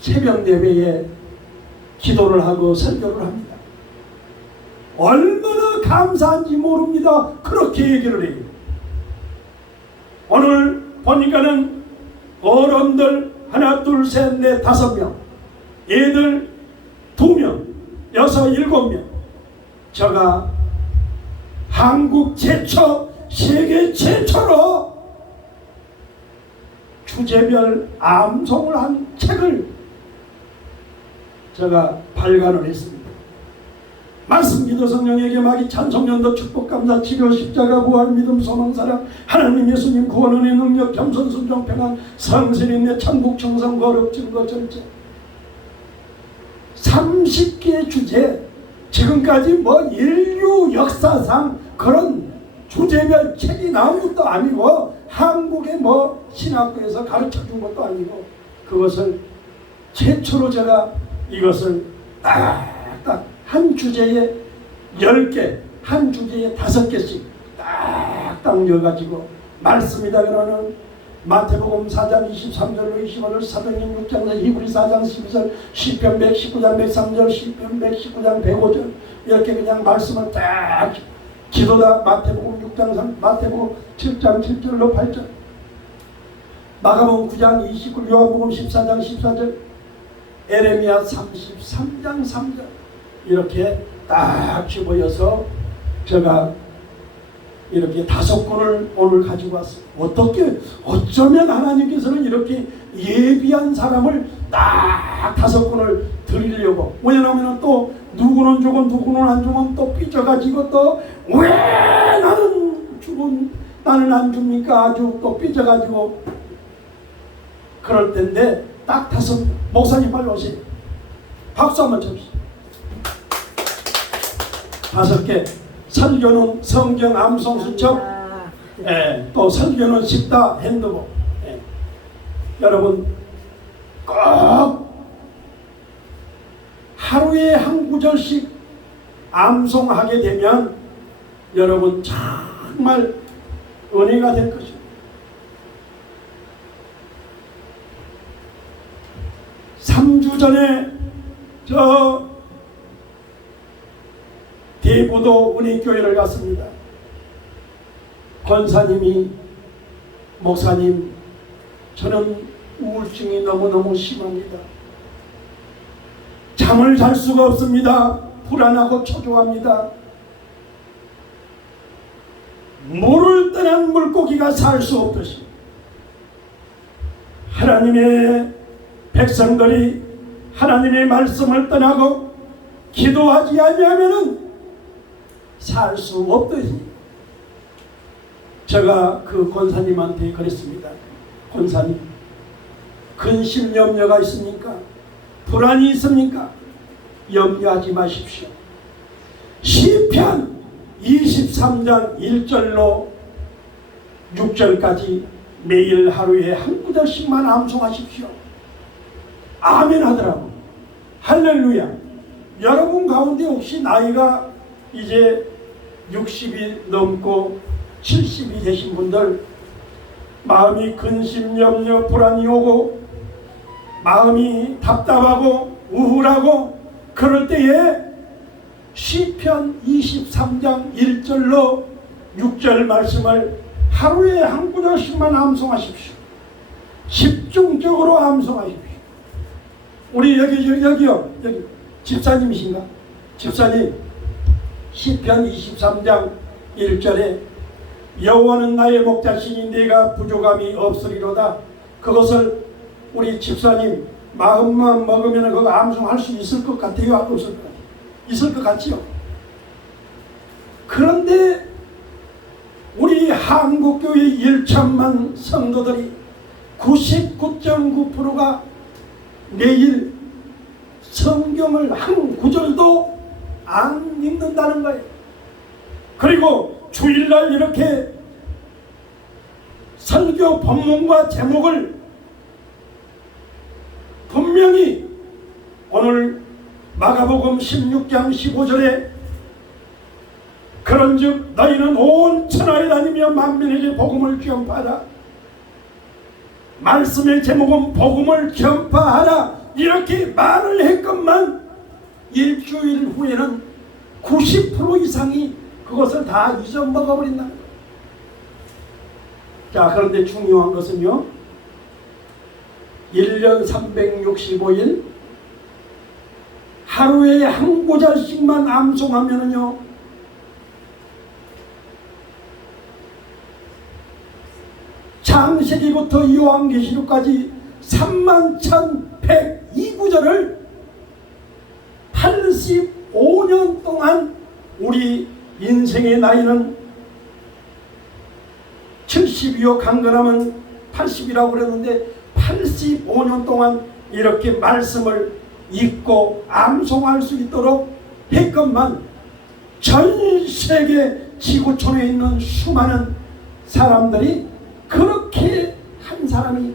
새벽 예배에 기도를 하고 설교를 합니다. 얼마나 감사한지 모릅니다. 그렇게 얘기를 해요. 오늘 보니까는 어른들 하나 둘 셋 넷 다섯 명, 애들 2명, 6, 7명. 제가 한국 최초, 세계 최초로 주제별 암송을 한 책을 제가 발간을 했습니다. 말씀, 기도, 성령에게 마기, 찬송연도, 축복, 감사, 치료, 십자가, 부활, 믿음, 소망, 사랑, 하나님, 예수님, 구원, 은혜, 능력, 겸손, 순종, 평안, 성실인내, 천국, 청성, 거룩, 증거, 절제. 30개 주제. 지금까지 뭐 인류 역사상 그런 주제별 책이 나온 것도 아니고, 한국의 뭐 신학교에서 가르쳐 준 것도 아니고, 그것을 최초로 제가 이것을 딱딱 한 주제에 10개, 한 주제에 5개씩 딱딱 넣어가지고 말씀이다 그러는 마태복음 4장 23절로 25절, 사도행전 6장, 히브리 4장 12절, 시편 119장 103절, 시편 119장 105절, 이렇게 그냥 말씀을 딱, 기도다 마태복음 6장 3, 마태복음 7장 7절로 8절, 마가복음 9장 29, 요한복음 14장 14절, 에레미야 33장 3절, 이렇게 딱 집어여서 제가 이렇게 5권을 오늘 가지고 왔어요. 어쩌면 하나님께서는 이렇게 예비한 사람을 딱 5권을 드리려고. 왜냐하면 또 누구는 주고 누구는 안 주면 또 삐져가지고 또 왜 나는 주고 나는 안 줍니까? 아주 또 삐져가지고 그럴 텐데 딱 5. 목사님 빨리 오세요. 박수 한번 쳐주세요. 5개. 설교는 성경 암송 수첩, 또 설교는 십다 핸드북. 여러분 꼭 하루에 한 구절씩 암송하게 되면 여러분 정말 은혜가 될 것입니다. 3주 전에 저 대부도 은혜교회를 갔습니다. 권사님이, 목사님, 저는 우울증이 너무너무 심합니다. 잠을 잘 수가 없습니다. 불안하고 초조합니다. 물을 떠난 물고기가 살 수 없듯이 하나님의 백성들이 하나님의 말씀을 떠나고 기도하지 아니하면은 살 수 없듯이 제가 그 권사님한테 그랬습니다. 권사님, 근심 염려가 있습니까? 불안이 있습니까? 염려하지 마십시오. 시편 23장 1절로 6절까지 매일 하루에 한 구절씩만 암송하십시오. 아멘 하더라고. 할렐루야. 여러분 가운데 혹시 나이가 이제 60이 넘고 70이 되신 분들, 마음이 근심, 염려, 불안이 오고 마음이 답답하고 우울하고 그럴 때에 시편 23장 1절로 6절 말씀을 하루에 한 구절씩만 암송하십시오. 집중적으로 암송하십시오. 우리 여기요. 여기 집사님이신가? 집사님, 시편 23장 1절에 여호와는 나의 목자시니 내가 부족함이 없으리로다. 그것을 우리 집사님 마음만 먹으면 그거 암송할 수 있을 것 같아요? 없을 것 같아요? 있을 것 같지요? 그런데 우리 한국교회 1천만 성도들이 99.9%가 매일 성경을 한 구절도 안 읽는다는 거예요. 그리고 주일날 이렇게 설교 본문과 제목을 분명히 오늘 마가복음 16장 15절에 그런즉 너희는 온 천하에 다니며 만민에게 복음을 전파하라. 말씀의 제목은 복음을 전파하라. 이렇게 말을 했건만 일주일 후에는 90% 이상이 그것을 다 잊어먹어버린다는 거예요. 자, 그런데 중요한 것은요, 1년 365일 하루에 한 구절씩만 암송하면은요, 창세기부터 요한계시록까지 31,102구절을 85년 동안, 우리 인생의 나이는 70이요 강건하면 80이라고 그랬는데 85년 동안 이렇게 말씀을 읽고 암송할 수 있도록 했건만, 전 세계 지구촌에 있는 수많은 사람들이 그렇게 한 사람이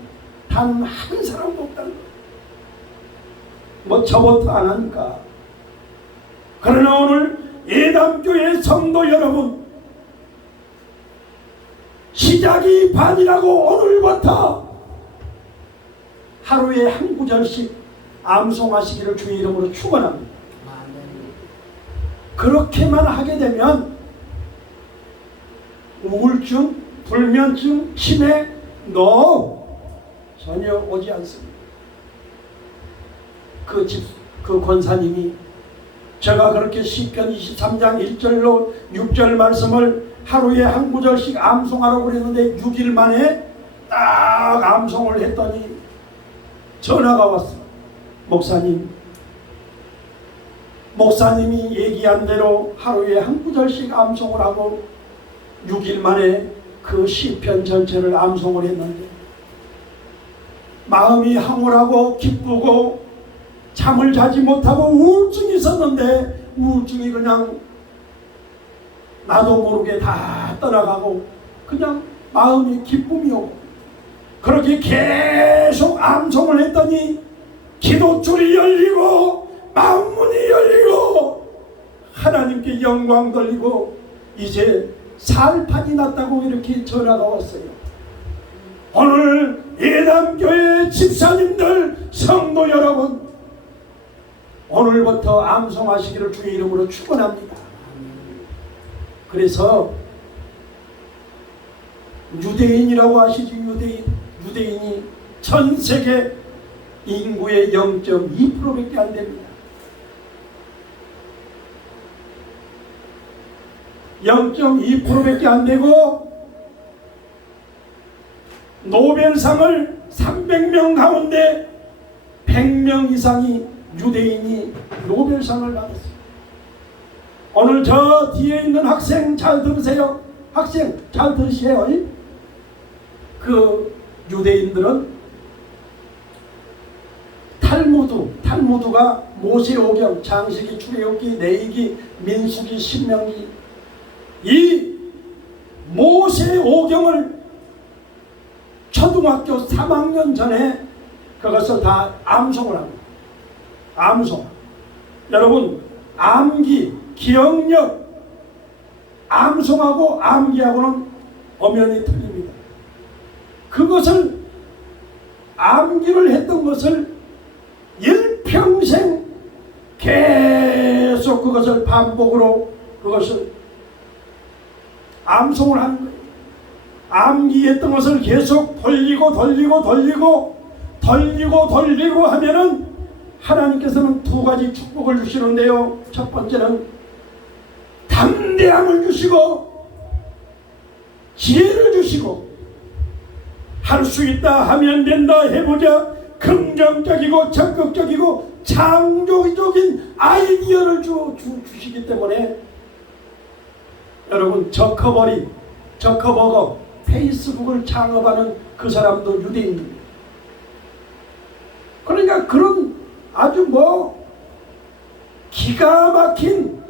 단 한 사람도 없다는 거예요. 뭐 저부터 안 하니까. 그러나 오늘 예담교회 성도 여러분, 시작이 반이라고 오늘부터 하루에 한 구절씩 암송하시기를 주의 이름으로 축원합니다. 그렇게만 하게 되면 우울증, 불면증, 치매 전혀 오지 않습니다. 그 권사님이 제가 그렇게 시편 23장 1절로 6절 말씀을 하루에 한 구절씩 암송하라고 그랬는데 6일 만에 딱 암송을 했더니 전화가 왔어요. 목사님이 얘기한 대로 하루에 한 구절씩 암송을 하고 6일 만에 그 시편 전체를 암송을 했는데 마음이 황홀하고 기쁘고 잠을 자지 못하고 우울증이 있었는데 우울증이 그냥 나도 모르게 다 떠나가고 그냥 마음이 기쁨이 오고, 그렇게 계속 암송을 했더니 기도줄이 열리고 마음문이 열리고 하나님께 영광 돌리고 이제 살판이 났다고 이렇게 전화가 왔어요. 오늘 예담교회 집사님들, 성도 여러분, 오늘부터 암송하시기를 주의 이름으로 축원합니다. 그래서 유대인이라고 아시죠? 유대인이 전 세계 인구의 0.2%밖에 안 됩니다. 0.2%밖에 안 되고 노벨상을 300명 가운데 100명 이상이 유대인이 노벨상을 받았어요. 오늘 저 뒤에 있는 학생 잘 들으세요. 학생 잘 들으세요. 그 유대인들은 탈무드가 모세오경, 창세기, 출애굽기, 레위기, 민수기, 신명기, 이 모세오경을 초등학교 3학년 전에 그것을 다 암송을 합니다. 암송. 여러분, 암기, 기억력, 암송하고 암기하고는 엄연히 틀립니다. 그것을 암기를 했던 것을 일평생 계속 그것을 반복으로 그것을 암송을 하는 거예요. 암기했던 것을 계속 돌리고 하면은 하나님께서는 두 가지 축복을 주시는데요. 첫 번째는 담대함을 주시고 지혜를 주시고, 할 수 있다, 하면 된다, 해보자, 긍정적이고 적극적이고 창조적인 아이디어를 주시기 때문에, 여러분, 저커버거 페이스북을 창업하는 그 사람도 유대인입니다. 그러니까 그런 아주 기가 막힌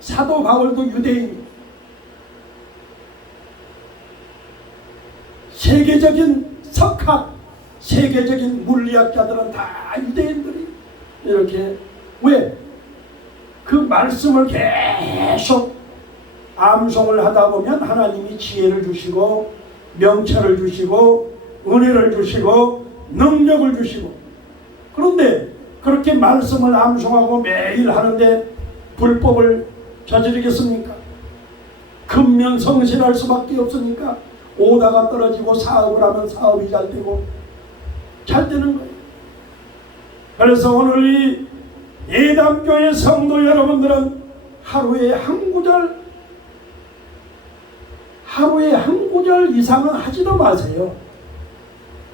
사도 바울도 유대인입니다. 세계적인 석학, 세계적인 물리학자들은 다 유대인들이 이렇게, 왜? 그 말씀을 계속 암송을 하다 보면 하나님이 지혜를 주시고 명철을 주시고 은혜를 주시고 능력을 주시고, 그런데 그렇게 말씀을 암송하고 매일 하는데 불법을 저지르겠습니까? 근면성실할 수밖에 없으니까 오다가 떨어지고 사업을 하면 사업이 잘 되고 잘 되는 거예요. 그래서 오늘 이 예담교회 성도 여러분들은 하루에 한 구절 이상은 하지도 마세요.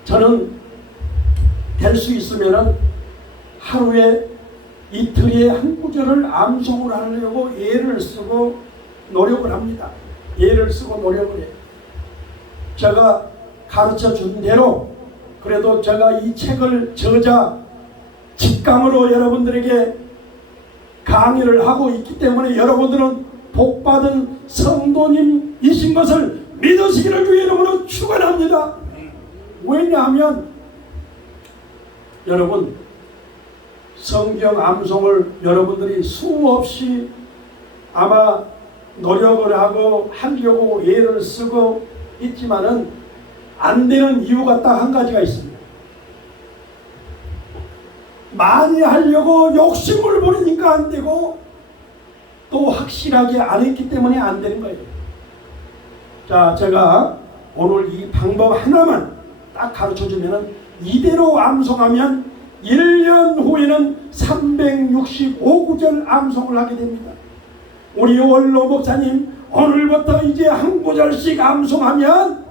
저는 될 수 있으면 하루에 이틀에 한 구절을 암송을 하려고 애를 쓰고 노력을 합니다. 애를 쓰고 노력을 해요. 제가 가르쳐 준 대로 그래도 제가 이 책을 저자 직강으로 여러분들에게 강의를 하고 있기 때문에 여러분들은 복받은 성도님이신 것을 믿으시기를 주의 이름으로 축원합니다. 왜냐하면 여러분 성경 암송을 여러분들이 수없이 아마 노력을 하고 하려고 애를 쓰고 있지만은 안 되는 이유가 딱 한 가지가 있습니다. 많이 하려고 욕심을 부리니까 안 되고 또 확실하게 안 했기 때문에 안 되는 거예요. 자, 제가 오늘 이 방법 하나만 딱 가르쳐 주면은 이대로 암송하면 1년 후에는 365구절 암송을 하게 됩니다. 우리 원로 목사님 오늘부터 이제 한 구절씩 암송하면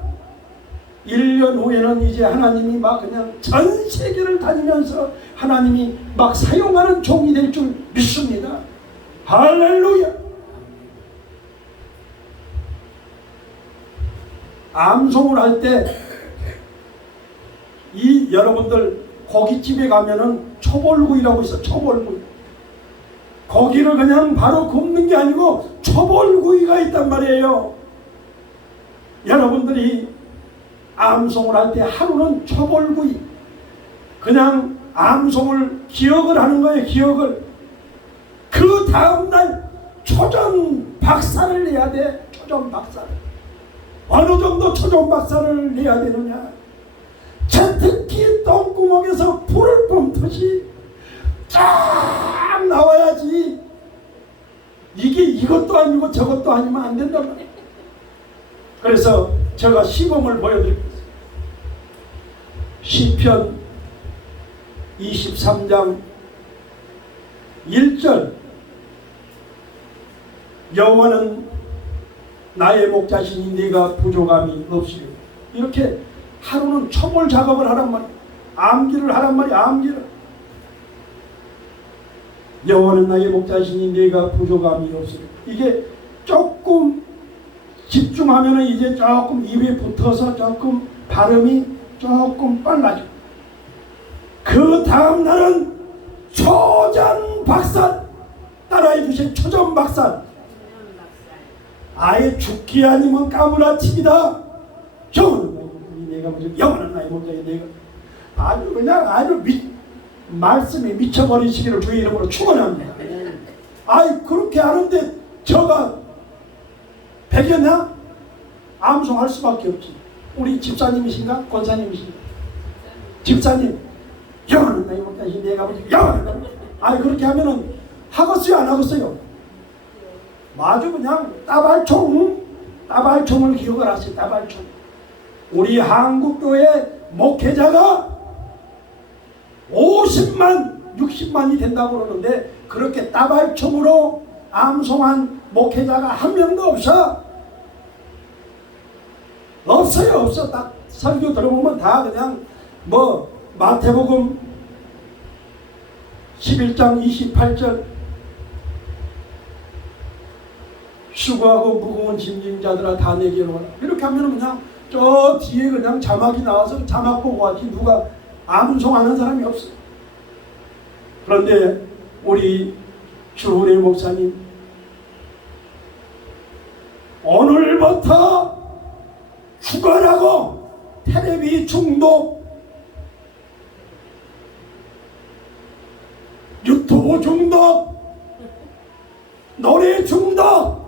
1년 후에는 이제 하나님이 막 그냥 전 세계를 다니면서 하나님이 막 사용하는 종이 될 줄 믿습니다. 할렐루야. 암송을 할 때 이 여러분들 고깃집에 가면은 초벌구이라고 있어. 초벌구이. 고기를 그냥 바로 굽는 게 아니고 초벌구이가 있단 말이에요. 여러분들이 암송을 할 때 하루는 초벌구이, 그냥 암송을 기억을 하는 거예요. 기억을. 그 다음날 초전 박살을 내야 돼. 초전 박살. 어느 정도 초전 박살을 내야 되느냐. 제특기 똥구멍에서 불을 뿜듯이 쫙 나와야지. 이게 이것도 아니고 저것도 아니면 안 된단 말이에요. 그래서 제가 시범을 보여드리겠습니다. 시편 23장 1절 여호와는 나의 목자시니 네가 부족함이 없으리라. 이렇게 하루는 초벌 작업을 하란 말이에요. 암기를 하란 말이에요. 암기를. 여호와는 나의 목자시니 네가 부족함이 없으리라. 이게 조금 집중하면 이제 조금 입에 붙어서 조금 발음이 조금 빨라져. 그 다음 날은 초전 박살. 따라해 주세요. 초전 박살. 아예 죽기 아니면 까무라치기다. 영원한 나의 목자에 내가 아주 그냥 아주 말씀에 미쳐버리시기를 주의 이름으로 축원합니다. 아이 그렇게 하는데 저가 배겼나? 암송할 수밖에 없지. 우리 집사님이신가? 권사님이신가? 집사님 영원한 나의 목자에 내가 영원한 아이 그렇게 하면은 하겠어요? 안 하겠어요? 아주 그냥 따발총을 기억을 하세요. 따발총. 우리 한국교회 목회자가 50만 60만이 된다고 그러는데 그렇게 따발총으로 암송한 목회자가 한 명도 없어요. 없어. 딱 설교 들어보면 다 그냥 뭐 마태복음 11장 28절 수고하고 무거운 짐진 자들아 다 내게로 오라. 이렇게 하면 그냥 저 뒤에 그냥 자막이 나와서 자막 보고 왔지 누가 암송하는 사람이 없어. 그런데 우리 주은혜 목사님 오늘부터 죽어라고 텔레비 중독, 유튜브 중독, 노래 중독,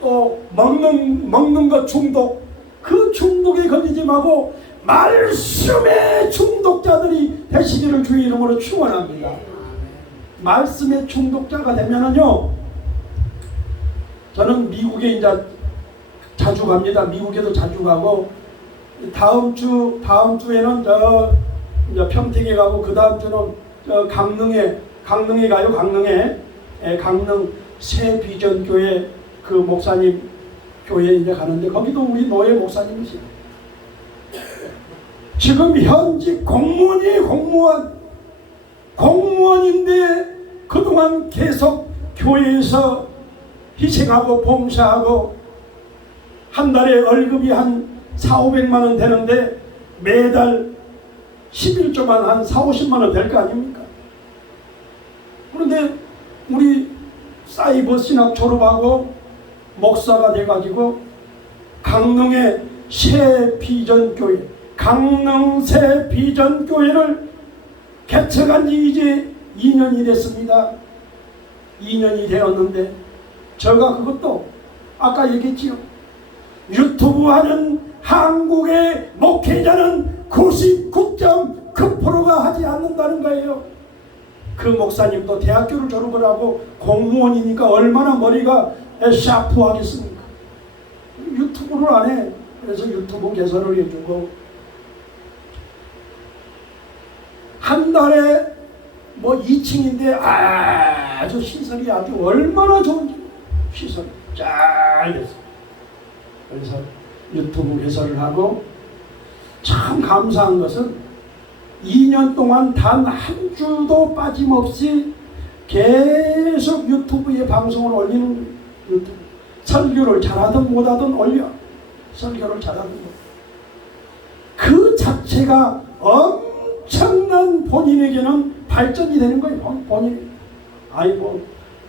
또 먹는 것 중독, 그 중독에 걸리지 말고 말씀의 중독자들이 되시기를 주의 이름으로 축원합니다. 말씀의 중독자가 되면은요, 저는 미국에 이제 자주 갑니다. 미국에도 자주 가고, 다음 주에는 이제 평택에 가고, 그 다음 주는 강릉에 가요. 강릉 새 비전교회 그 목사님 교회 이제 가는데, 거기도 우리 노예 목사님이시죠. 지금 현직 공무원인데 그동안 계속 교회에서 희생하고 봉사하고, 한 달에 월급이 한 4,500만 원 되는데 매달 11조만 한 4,50만 원 될 거 아닙니까? 그런데 우리 사이버 신학 졸업하고 목사가 돼가지고 강릉의 새 비전교회, 강릉 새 비전교회를 개척한 지 이제 2년이 됐습니다. 2년이 되었는데, 제가 그것도 아까 얘기했지요. 유튜브 하는 한국의 목회자는 99.9%가 하지 않는다는 거예요. 그 목사님도 대학교를 졸업을 하고 공무원이니까 얼마나 머리가 샤프하겠습니까? 유튜브를 안 해. 그래서 유튜브 개설을 해주고, 한 달에 뭐 2층인데 아주 시설이 아주 얼마나 좋은지, 시설이 잘 됐어요. 그래서 유튜브 개설을 하고, 참 감사한 것은 2년 동안 단 한 주도 빠짐없이 계속 유튜브에 방송을 올리는, 유튜브 설교를 잘하든 못하든 올려. 설교를 잘하든 못. 그 자체가 엄청난 본인에게는 발전이 되는 거예요. 본인. 아이고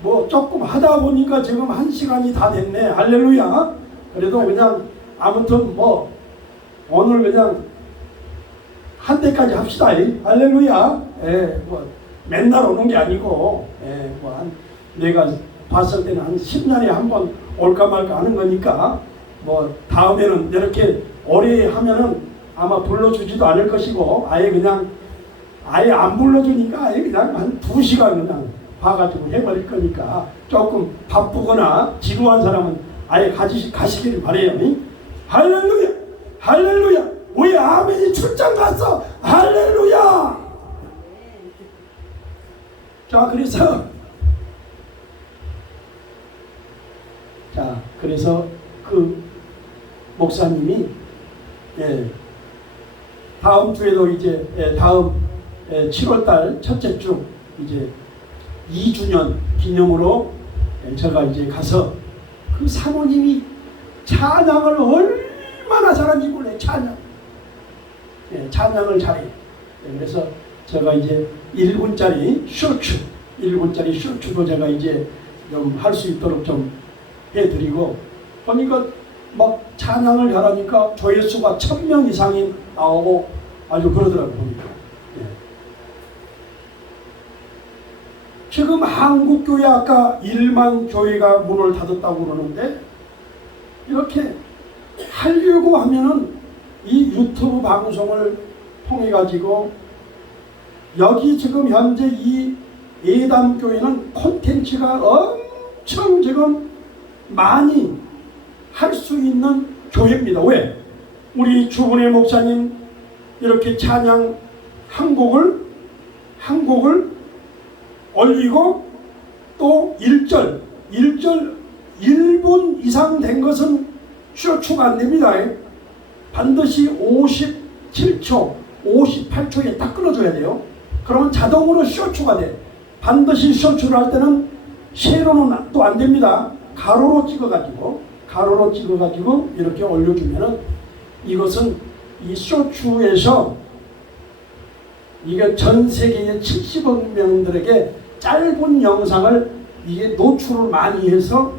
뭐 조금 하다 보니까 지금 1시간이 다 됐네. 할렐루야. 그래도 그냥 아무튼 뭐 오늘 그냥 한 대까지 합시다. 할렐루야. 예, 뭐 맨날 오는 게 아니고, 예, 뭐 한 내가 봤을 때는 한 10년에 한 번 올까 말까 하는 거니까, 뭐 다음에는 이렇게 오래 하면은 아마 불러주지도 않을 것이고, 아예 안 불러주니까 아예 그냥 한 2시간 그냥 봐가지고 해버릴 거니까, 조금 바쁘거나 지루한 사람은 아예 가시기를 바래요. 할렐루야, 할렐루야. 우리 아멘이 출장 갔어. 할렐루야. 자, 그래서 그 목사님이, 예, 다음 주에도 이제, 다음 7월달 첫째 주 이제 2주년 기념으로 제가 이제 가서, 그 사모님이 찬양을 얼마나 잘하는지 몰라요. 찬양을 잘해요. 그래서 제가 이제 1분짜리 쇼츠도 제가 이제 좀 할 수 있도록 좀 해드리고, 보니까 막 찬양을 잘하니까 조회수가 1,000명 이상이 나오고 아주 그러더라고요. 보니까. 예. 지금 한국교회 아까 1만 교회가 문을 닫았다고 그러는데, 이렇게 하려고 하면은 이 유튜브 방송을 통해 가지고, 여기 지금 현재 이 예담교회는 콘텐츠가 엄청 지금 많이 할 수 있는 교회입니다. 왜? 우리 주분의 목사님 이렇게 찬양 한 곡을 올리고, 또 1절 1분 이상 된 것은 쇼츠가 안 됩니다. 반드시 57초, 58초에 딱 끊어줘야 돼요. 그러면 자동으로 쇼츠가 돼. 반드시 쇼츠를 할 때는 세로는 또 안 됩니다. 가로로 찍어가지고 이렇게 올려주면은, 이것은 이 쇼츠에서 이게 전 세계의 70억 명들에게 짧은 영상을 이게 노출을 많이 해서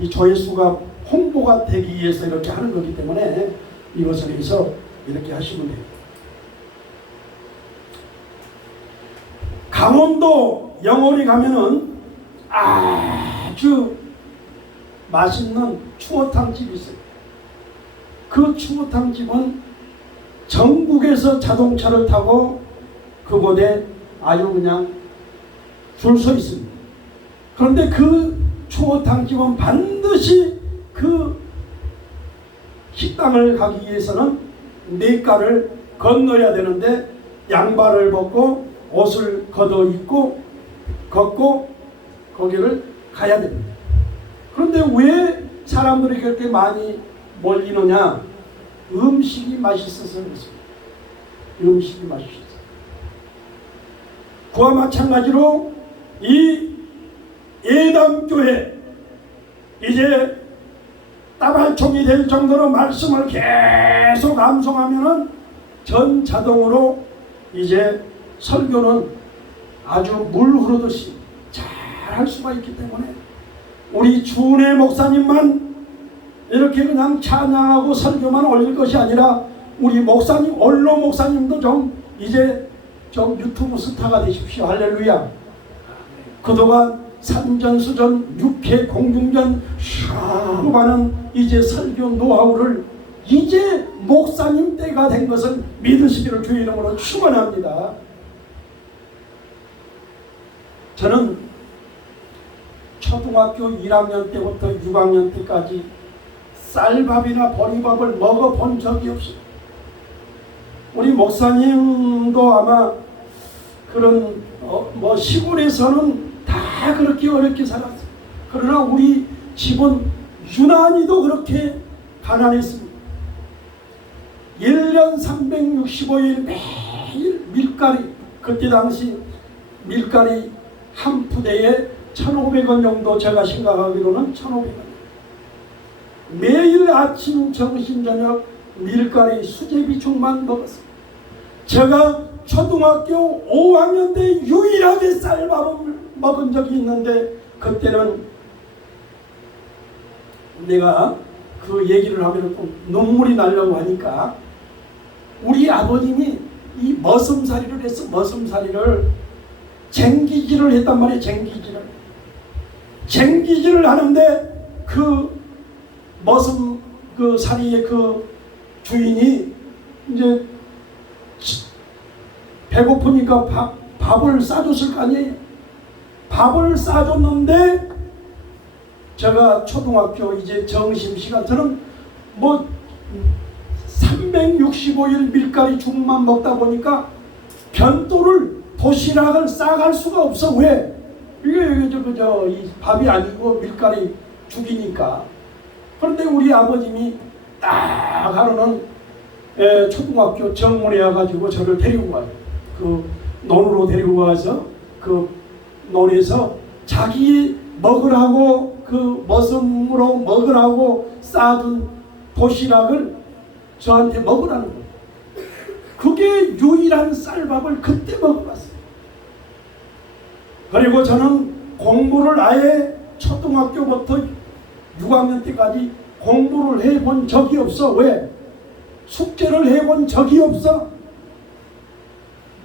이 조회수가 홍보가 되기 위해서 이렇게 하는 거기 때문에, 이것을 해서 이렇게 하시면 돼요. 강원도 영월에 가면은 아주 맛있는 추어탕집이 있어요. 그 추어탕집은 전국에서 자동차를 타고 그곳에 아주 그냥 줄 서 있습니다. 그런데 그 추어탕집은 반드시 그 식당을 가기 위해서는 냇가를 건너야 되는데 양발을 벗고 옷을 걷어 입고 걷고 거기를 가야 됩니다. 그런데 왜 사람들이 그렇게 많이 몰리느냐? 음식이 맛있어서 그렇습니다. 음식이 맛있어서. 그와 마찬가지로 이 예담교회 이제 따발총이 될 정도로 말씀을 계속 암송하면은 전 자동으로 이제 설교는 아주 물 흐르듯이 잘 할 수가 있기 때문에 우리 주은혜 목사님만 이렇게 그냥 찬양하고 설교만 올릴 것이 아니라 우리 목사님, 언로 목사님도 좀 이제 좀 유튜브 스타가 되십시오. 할렐루야. 그동안 산전수전, 육회, 공중전 수많은 이제 설교 노하우를 이제 목사님 때가 된 것을 믿으시기를 주의 이름으로 축원합니다. 저는 초등학교 1학년 때부터 6학년 때까지 쌀밥이나 보리밥을 먹어본 적이 없어요. 우리 목사님도 아마 그런 뭐 시골에서는 다 그렇게 어렵게 살았어요. 그러나 우리 집은 유난히도 그렇게 가난했습니다. 1년 365일 매일 밀가리, 그때 당시 밀가리 한 푸대에 1,500원 정도, 제가 생각하기로는 1,500원. 매일 아침, 점심, 저녁 밀가리 수제비죽만 먹었어요. 제가 초등학교 5학년 때 유일하게 쌀밥을 먹은 적이 있는데, 그때는 내가 그 얘기를 하면 또 눈물이 나려고 하니까, 우리 아버님이 이 머슴살이를 해서 머슴살이를 쟁기질을 했단 말이에요. 쟁기질을 하는데 그 머슴 그 살이의 그 주인이 이제 배고프니까 밥을 싸줬을 거 아니에요. 밥을 싸줬는데 제가 초등학교 이제 점심시간, 저는 뭐 365일 밀가리 죽만 먹다 보니까 변도를, 도시락을 싸갈 수가 없어. 왜? 이게 이 밥이 아니고 밀가리 죽이니까. 그런데 우리 아버님이 딱 하루는 초등학교 정문에 와가지고 저를 데리고 가요. 그 논으로 데리고 가서 그 논에서 자기 먹으라고, 그 머슴으로 먹으라고 싸둔 도시락을 저한테 먹으라는 거예요. 그게 유일한 쌀밥을 그때 먹어봤어요. 그리고 저는 공부를 아예 초등학교부터 6학년 때까지 공부를 해본 적이 없어. 왜? 숙제를 해본 적이 없어.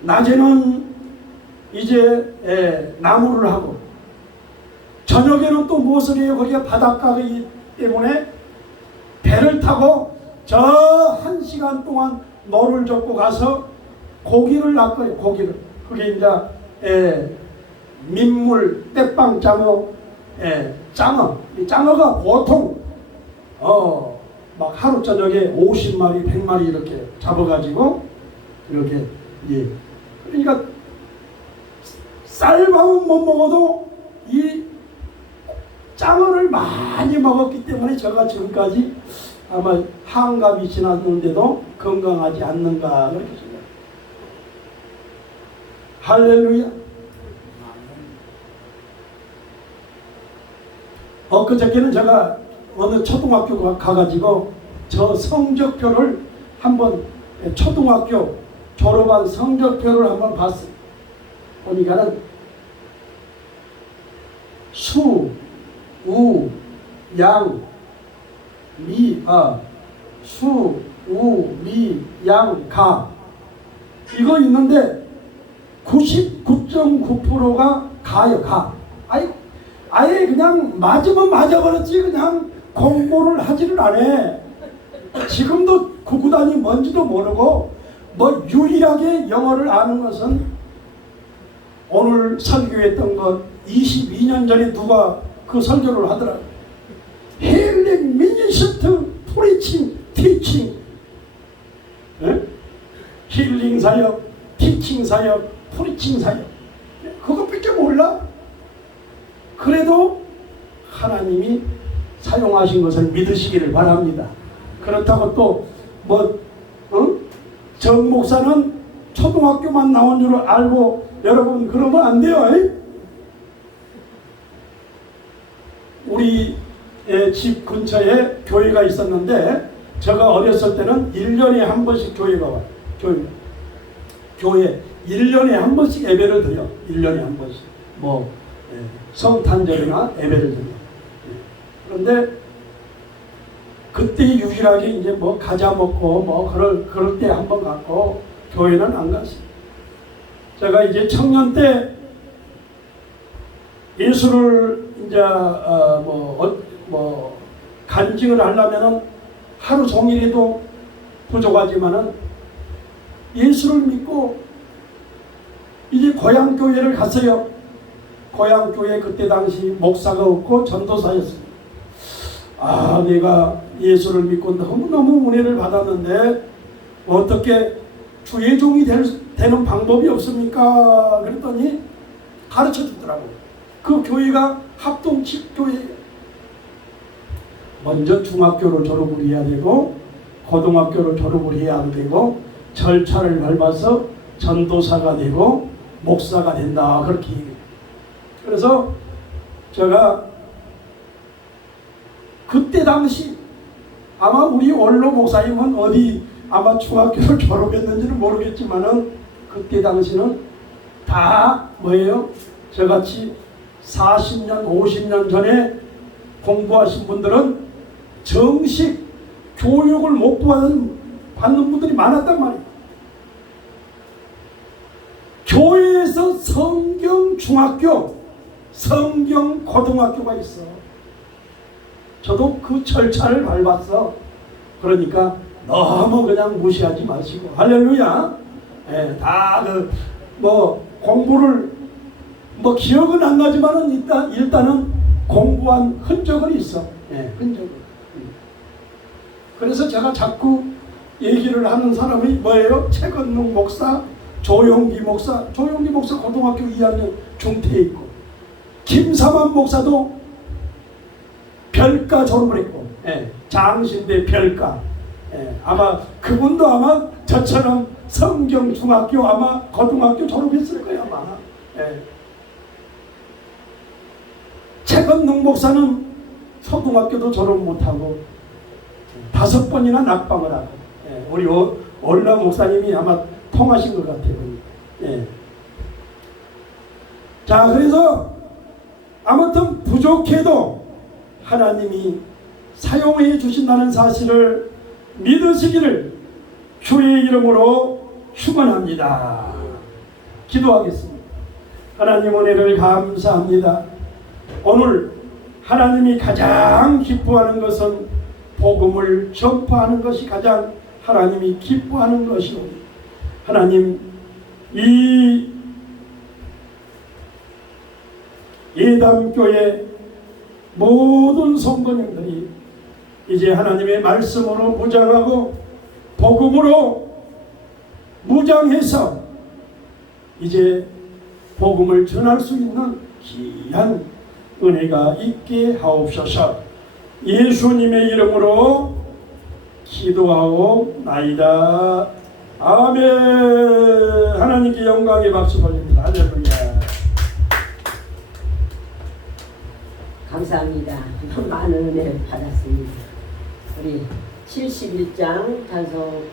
낮에는 이제 나무를 하고, 저녁에는 또 무엇을 해요? 거기가 바닷가이기 때문에 배를 타고 저 1시간 동안 노를 젓고 가서 고기를 낚아요. 고기를. 그게 이제 민물, 떼빵 장어, 장어. 이 장어가 보통 막 하루 저녁에 50마리, 100마리 이렇게 잡아가지고 이렇게, 그러니까 쌀밥은 못 먹어도 이 장어를 많이 먹었기 때문에 제가 지금까지 아마 한갑이 지났는데도 건강하지 않는가 그렇게 생각해요. 할렐루야. 엊그저께는 제가 어느 초등학교 가가지고 저 성적표를 한번, 초등학교 졸업한 성적표를 한번 봤어요. 보니까는 수, 우, 양, 미, 수, 우, 미, 양, 가. 이거 있는데 99.9%가 가요, 가. 아예 그냥 맞으면 맞아버렸지, 그냥 공부를 하지를 않아. 지금도 구구단이 뭔지도 모르고, 뭐 유일하게 영어를 아는 것은 오늘 설교했던 것 22년 전에 누가 그 설교를 하더라. 헬릭 미니스트 프리칭 티칭, 힐링 사역, 티칭 사역, 프리칭 사역, 그것밖에 몰라. 그래도 하나님이 사용하신 것을 믿으시기를 바랍니다. 그렇다고 또 정 목사는 초등학교만 나온 줄 알고 여러분 그러면 안 돼요. 우리 집 근처에 교회가 있었는데 제가 어렸을 때는 1년에 한 번씩 교회가 와요. 교회 1년에 한 번씩 예배를 드려. 1년에 한 번씩 성탄절이나 예배를 드려. 그런데 그때 유일하게 이제 과자 먹고 그럴 때 한 번 갔고 교회는 안 갔어요. 제가 이제 청년 때 예수를 이제 간증을 하려면은 하루 종일에도 부족하지만은 예수를 믿고 이제 고향 교회를 갔어요. 고향 교회 그때 당시 목사가 없고 전도사였습니다. 내가 예수를 믿고 너무너무 은혜를 받았는데 어떻게 주의 종이 되는 방법이 없습니까? 그랬더니 가르쳐 주더라고요. 그 교회가 합동집교회예요. 먼저 중학교를 졸업을 해야 되고 고등학교를 졸업을 해야 되고 절차를 밟아서 전도사가 되고 목사가 된다, 그렇게 얘기해요. 그래서 제가 그때 당시 아마 우리 원로 목사님은 어디 아마 중학교를 졸업했는지는 모르겠지만은 그때 당시는 다 저같이 40년 50년 전에 공부하신 분들은 정식 교육을 못 받는 분들이 많았단 말이에요. 교회에서 성경 중학교, 성경 고등학교가 있어. 저도 그 절차를 밟았어. 그러니까 너무 그냥 무시하지 마시고, 할렐루야. 다 공부를 기억은 안 나지만은 일단은 공부한 흔적은 있어. 흔적은. 그래서 제가 자꾸 얘기를 하는 사람이 최건능 목사, 조용기 목사 고등학교 2학년 중퇴에 있고, 김사만 목사도 별가 졸업을 했고, 장신대 별가. 아마 그분도 아마 저처럼 성경 중학교 아마 고등학교 졸업했을 거야 아마. 최건능 목사는 초등학교도 졸업 못하고 5번이나 낙방을 하고, 우리 올라 목사님이 아마 통하신 것 같아요. 자, 그래서 아무튼 부족해도 하나님이 사용해 주신다는 사실을 믿으시기를 주의 이름으로 축원합니다. 기도하겠습니다. 하나님 은혜를 감사합니다. 오늘 하나님이 가장 기뻐하는 것은 복음을 전파하는 것이 가장 하나님이 기뻐하는 것이오니, 하나님 이 예담교회 모든 성도님들이 이제 하나님의 말씀으로 무장하고 복음으로 무장해서 이제 복음을 전할 수 있는 귀한 은혜가 있게 하옵소서. 예수님의 이름으로 기도하옵나이다. 아멘. 하나님께 영광의 박수 돌립니다. 할렐루야. 감사합니다. 많은 은혜를 받았습니다. 우리 71장 단속